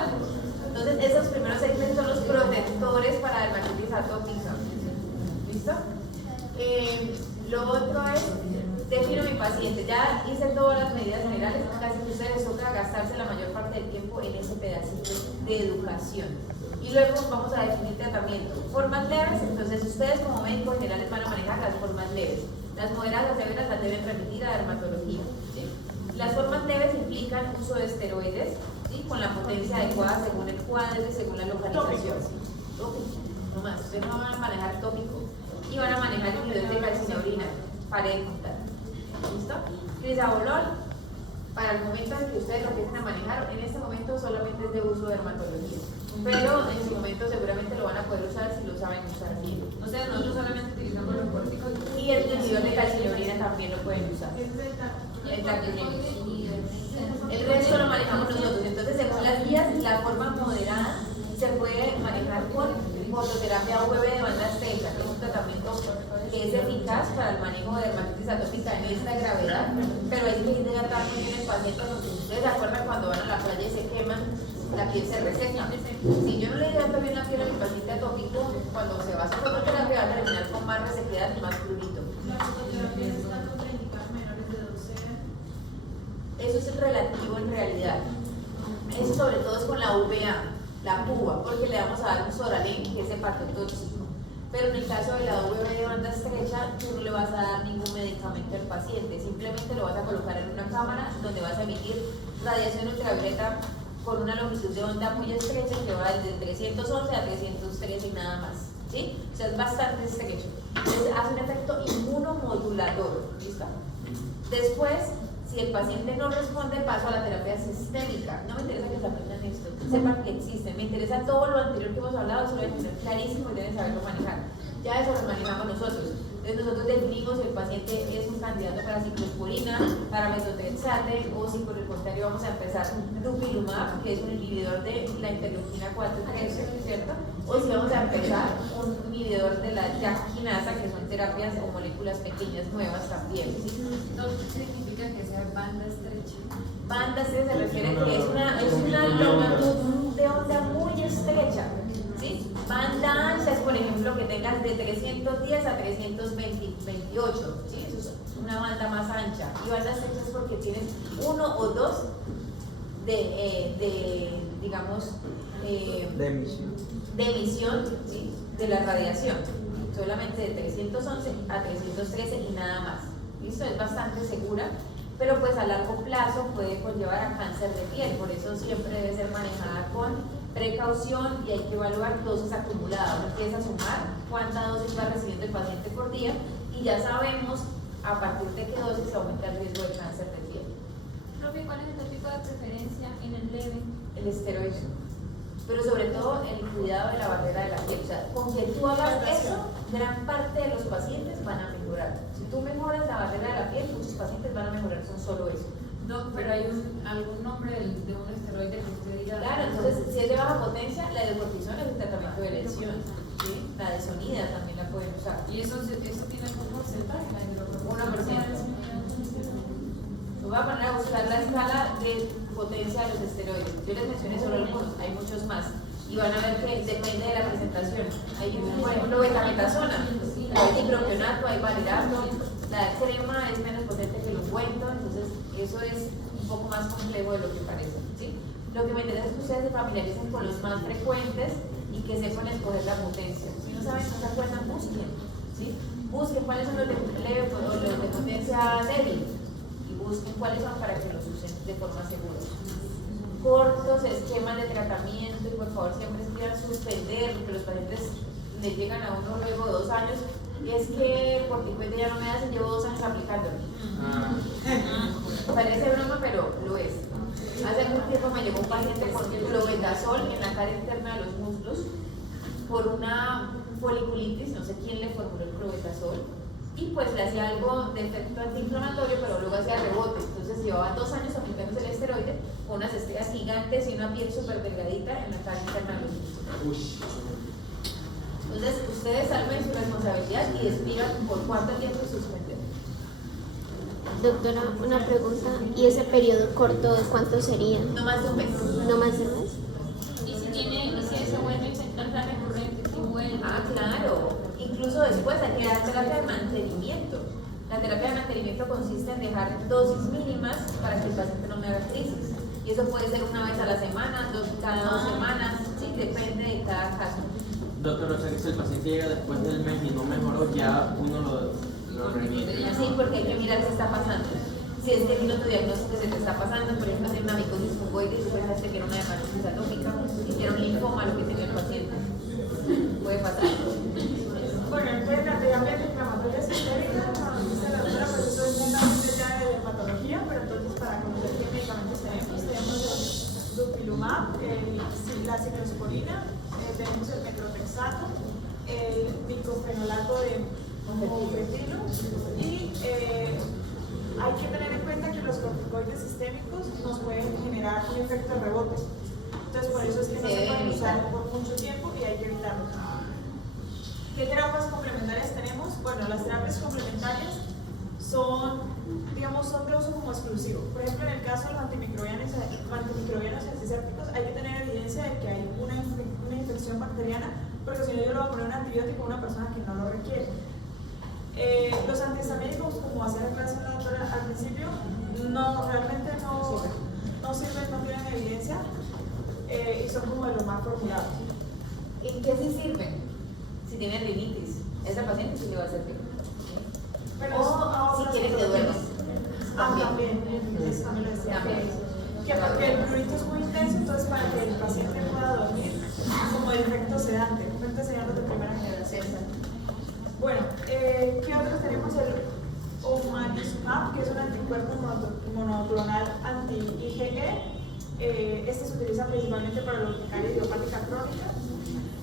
Entonces, esos primeros 6 meses son los protectores para dermatitis atópica. ¿Listo? Lo otro es, defino mi paciente. Ya hice todas las medidas generales, casi que ustedes toca gastarse la mayor parte del tiempo en ese pedacito de educación. Y luego vamos a definir tratamiento. Formas leves, entonces ustedes como médicos generales van a manejar las formas leves. Las moderadas, las severas las deben remitir a dermatología. ¿Sí? Las formas leves implican uso de esteroides, ¿sí? Con la potencia adecuada según el cuadro y según la localización. Tópico. No más, ustedes no van a manejar tópico. Y van a manejar inhibidores de calcineurina, pared de contacto. ¿Listo? Crisabolol, para el momento en que ustedes lo empiecen a manejar, en este momento solamente es de uso de dermatología. Pero en su momento seguramente lo van a poder usar si lo saben usar bien. O sea, nosotros solamente utilizamos los córticos. Y el inhibidor de calcineurina también lo pueden usar. El Tacrolimus. El resto lo manejamos nosotros. Entonces, según las guías, la forma moderada se puede manejar con fototerapia UV de banda estrecha, que es un tratamiento que es eficaz para el manejo de dermatitis atópica en esta gravedad, pero hay que hidratar muy bien el paciente, porque ustedes se acuerdan cuando van a la playa y se queman, la piel se reseca. Si yo no le hidrato bien la piel a mi paciente atópico, con la UVA, la PUA, porque le vamos a dar un Soralen, que es hepatotóxico. Pero en el caso de la UVB de banda estrecha, tú no le vas a dar ningún medicamento al paciente, simplemente lo vas a colocar en una cámara donde vas a emitir radiación ultravioleta con una longitud de onda muy estrecha que va desde 311 a 313 y nada más, ¿sí? O sea, es bastante estrecho. Entonces hace un efecto inmunomodulador, ¿listo? Después, si el paciente no responde, paso a la terapia sistémica. No me interesa que se aprendan esto, sepan que existe. Me interesa todo lo anterior que hemos hablado, eso lo deben tener clarísimo y deben saberlo manejar. Ya eso lo manejamos nosotros. Entonces nosotros definimos si el paciente es un candidato para ciclosporina, para metotrexate, o si por el contrario vamos a empezar dupilumab, que es un inhibidor de la interleuquina 4-13, ¿cierto? O si vamos a empezar un inhibidor de la JAK quinasa, que son terapias o moléculas pequeñas nuevas también, ¿sí? Entonces significa que sea banda estrecha. Banda estrecha se refiere que es una longitud de onda muy estrecha, ¿sí? Banda ancha es, por ejemplo, que tengas de 310 a 328, ¿sí? Eso es una banda más ancha. Y banda estrecha es porque tienes uno o dos digamos, de emisión, ¿sí? De la radiación. Solamente de 311 a 313 y nada más. ¿Listo? Es bastante segura, pero pues a largo plazo puede conllevar a cáncer de piel, por eso siempre debe ser manejada con precaución y hay que evaluar dosis acumuladas. Uno empieza a sumar cuánta dosis va recibiendo el paciente por día y ya sabemos a partir de qué dosis aumenta el riesgo de cáncer de piel. Profe, ¿cuál es el tópico de preferencia en el leve? El esteroide, pero sobre todo el cuidado de la barrera de la piel. O sea, con que tú hagas eso, gran parte de los pacientes van a mejorar. Si tú mejoras la barrera de la piel, muchos pacientes van a mejorar con solo eso. No, pero hay algún nombre de un esteroide que usted diga. Claro, entonces si es de baja potencia, la hidrocortisona es un tratamiento de lesión, ¿sí? La desonida también la pueden usar. ¿Y eso tiene algún porcentaje? La hidrocortisona? 1%. Voy a poner a buscar la escala de potencia de los esteroides. Yo les mencioné solo algunos, hay muchos más. Y van a ver que depende de la presentación. Hay, por ejemplo, betametasona, hay diclofenaco, hay valerato. La crema es menos potente que el ungüento, entonces eso es un poco más complejo de lo que parece, ¿sí? Lo que me interesa es que ustedes se familiaricen con los más frecuentes y que sepan escoger la potencia. Si no saben, no se acuerdan, busquen, ¿sí? Busquen cuáles son los de leve o los de potencia débil y busquen cuáles son para que los usen de forma segura. Cortos esquemas de tratamiento y por favor siempre escriban suspender, porque los pacientes le llegan a uno luego de 2 años y es que por ti ya no me hacen, llevo 2 años aplicándolo. Parece broma, pero lo es. Hace algún tiempo me llegó un paciente con clobetasol en la cara interna de los muslos por una foliculitis, no sé quién le formuló el clobetasol, y pues le hacía algo de efecto antiinflamatorio, pero luego hacía rebote. Entonces llevaba 2 años aplicándose el esteroide con unas estrellas gigantes y una piel súper delgadita en la cara interna de los muslos. Entonces, ustedes salven su responsabilidad y despidan por cuánto tiempo suspender. Doctora, una pregunta. ¿Y ese periodo corto de cuánto sería? No más de un mes. ¿No más de un mes? Y si se vuelve a infectar la recurrente, si vuelve. Ah, claro. Incluso después hay que dar terapia de mantenimiento. La terapia de mantenimiento consiste en dejar dosis mínimas para que el paciente no me haga crisis. Y eso puede ser una vez a la semana, cada 2 semanas, sí, depende de cada caso. Doctor, o sea que si el paciente llega después del mes y no mejoró, ya uno lo remite. Sí, porque hay que mirar qué está pasando. Si es que vino tu diagnóstico que se te está pasando, por ejemplo, tiene una micosis fungoide y tú pensaste que era una dermatitis atópica y que era un linfoma lo que tenía el paciente. Puede pasar. Bueno, entonces la terapia antiinflamatoria sistémica, como dice la doctora, pues eso es netamente ya de dermatología, pero entonces para conocer qué medicamentos tenemos el dupilumab, la ciclosporina, tenemos el metrotexato, el micofenolato de mofetilo y hay que tener en cuenta que los corticoides sistémicos nos pueden generar un efecto de rebote. Entonces por eso es que no se pueden usar por mucho tiempo y hay que evitarlo. ¿Qué terapias complementarias tenemos? Bueno, las terapias complementarias son de uso como exclusivo. Por ejemplo, en el caso de los antimicrobianos y antisépticos, hay que tener evidencia de que hay una infección bacteriana, porque si no yo le voy a poner un antibiótico a una persona que no lo requiere. Los antihistamínicos, como hacía la clase de la doctora al principio, realmente no sirven, no tienen evidencia. y son como de los más formulados. ¿En qué sí sirven? Si tienen rinitis, esa paciente sí le va a servir. Pero O si quiere que duerma. también lo decía. También. Que porque el prurito es muy intenso, entonces para que el paciente pueda dormir, como el efecto sedante de primera generación. Bueno, ¿qué otros tenemos? El omalizumab, que es un anticuerpo monoclonal anti-IgE. Este se utiliza principalmente para la urticaria idiopática crónica.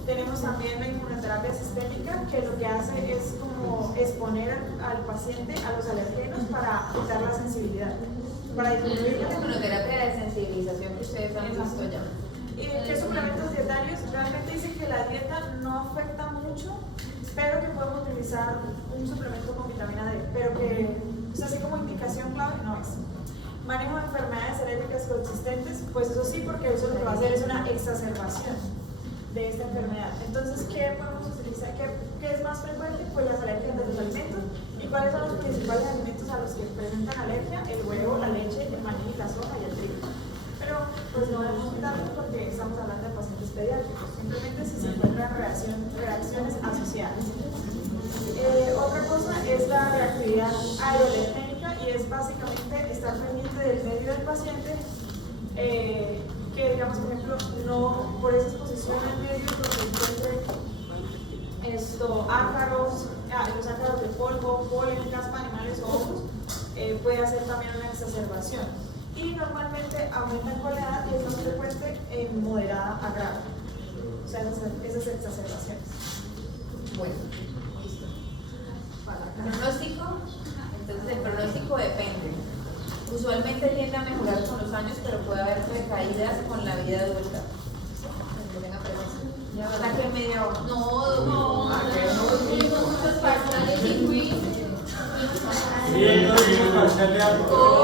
Tenemos también la inmunoterapia sistémica, que lo que hace es como exponer al paciente a los alergenos para quitar la sensibilidad. Para disminuir La inmunoterapia de sensibilización que ustedes han visto ya. ¿Qué suplementos dietarios? Realmente dicen que la dieta no afecta mucho, pero que podemos utilizar un suplemento con vitamina D, pero que, o sea, así como indicación clave no es. Manejo de enfermedades alérgicas consistentes, pues eso sí, porque eso lo que va a hacer es una exacerbación de esta enfermedad. Entonces, ¿qué podemos utilizar? ¿Qué es más frecuente? Pues las alergias de los alimentos. ¿Y cuáles son los principales alimentos a los que presentan alergia? El huevo, la leche, el maní, la soja y el trigo. Pero pues no debemos quitarlo porque estamos hablando de pacientes pediátricos, simplemente si se encuentran reacciones asociadas. Otra cosa es la reactividad aeroalergénica y es básicamente estar pendiente del medio del paciente, que digamos, por ejemplo, no por esa exposición al medio donde encuentre ácaros, los ácaros de polvo, polen, caspa, animales o hongos, puede hacer también una exacerbación. Y normalmente aumentan con la edad y es más frecuente en moderada a grave. O sea, esas exacerbaciones. Bueno, listo. Pronóstico. Entonces el pronóstico depende. Usualmente tiende a mejorar con los años, pero puede haber recaídas con la vida adulta. Que tenga presencia. La que media hora. No, muchos parciales y quiz. Sí, no, parcial de algo.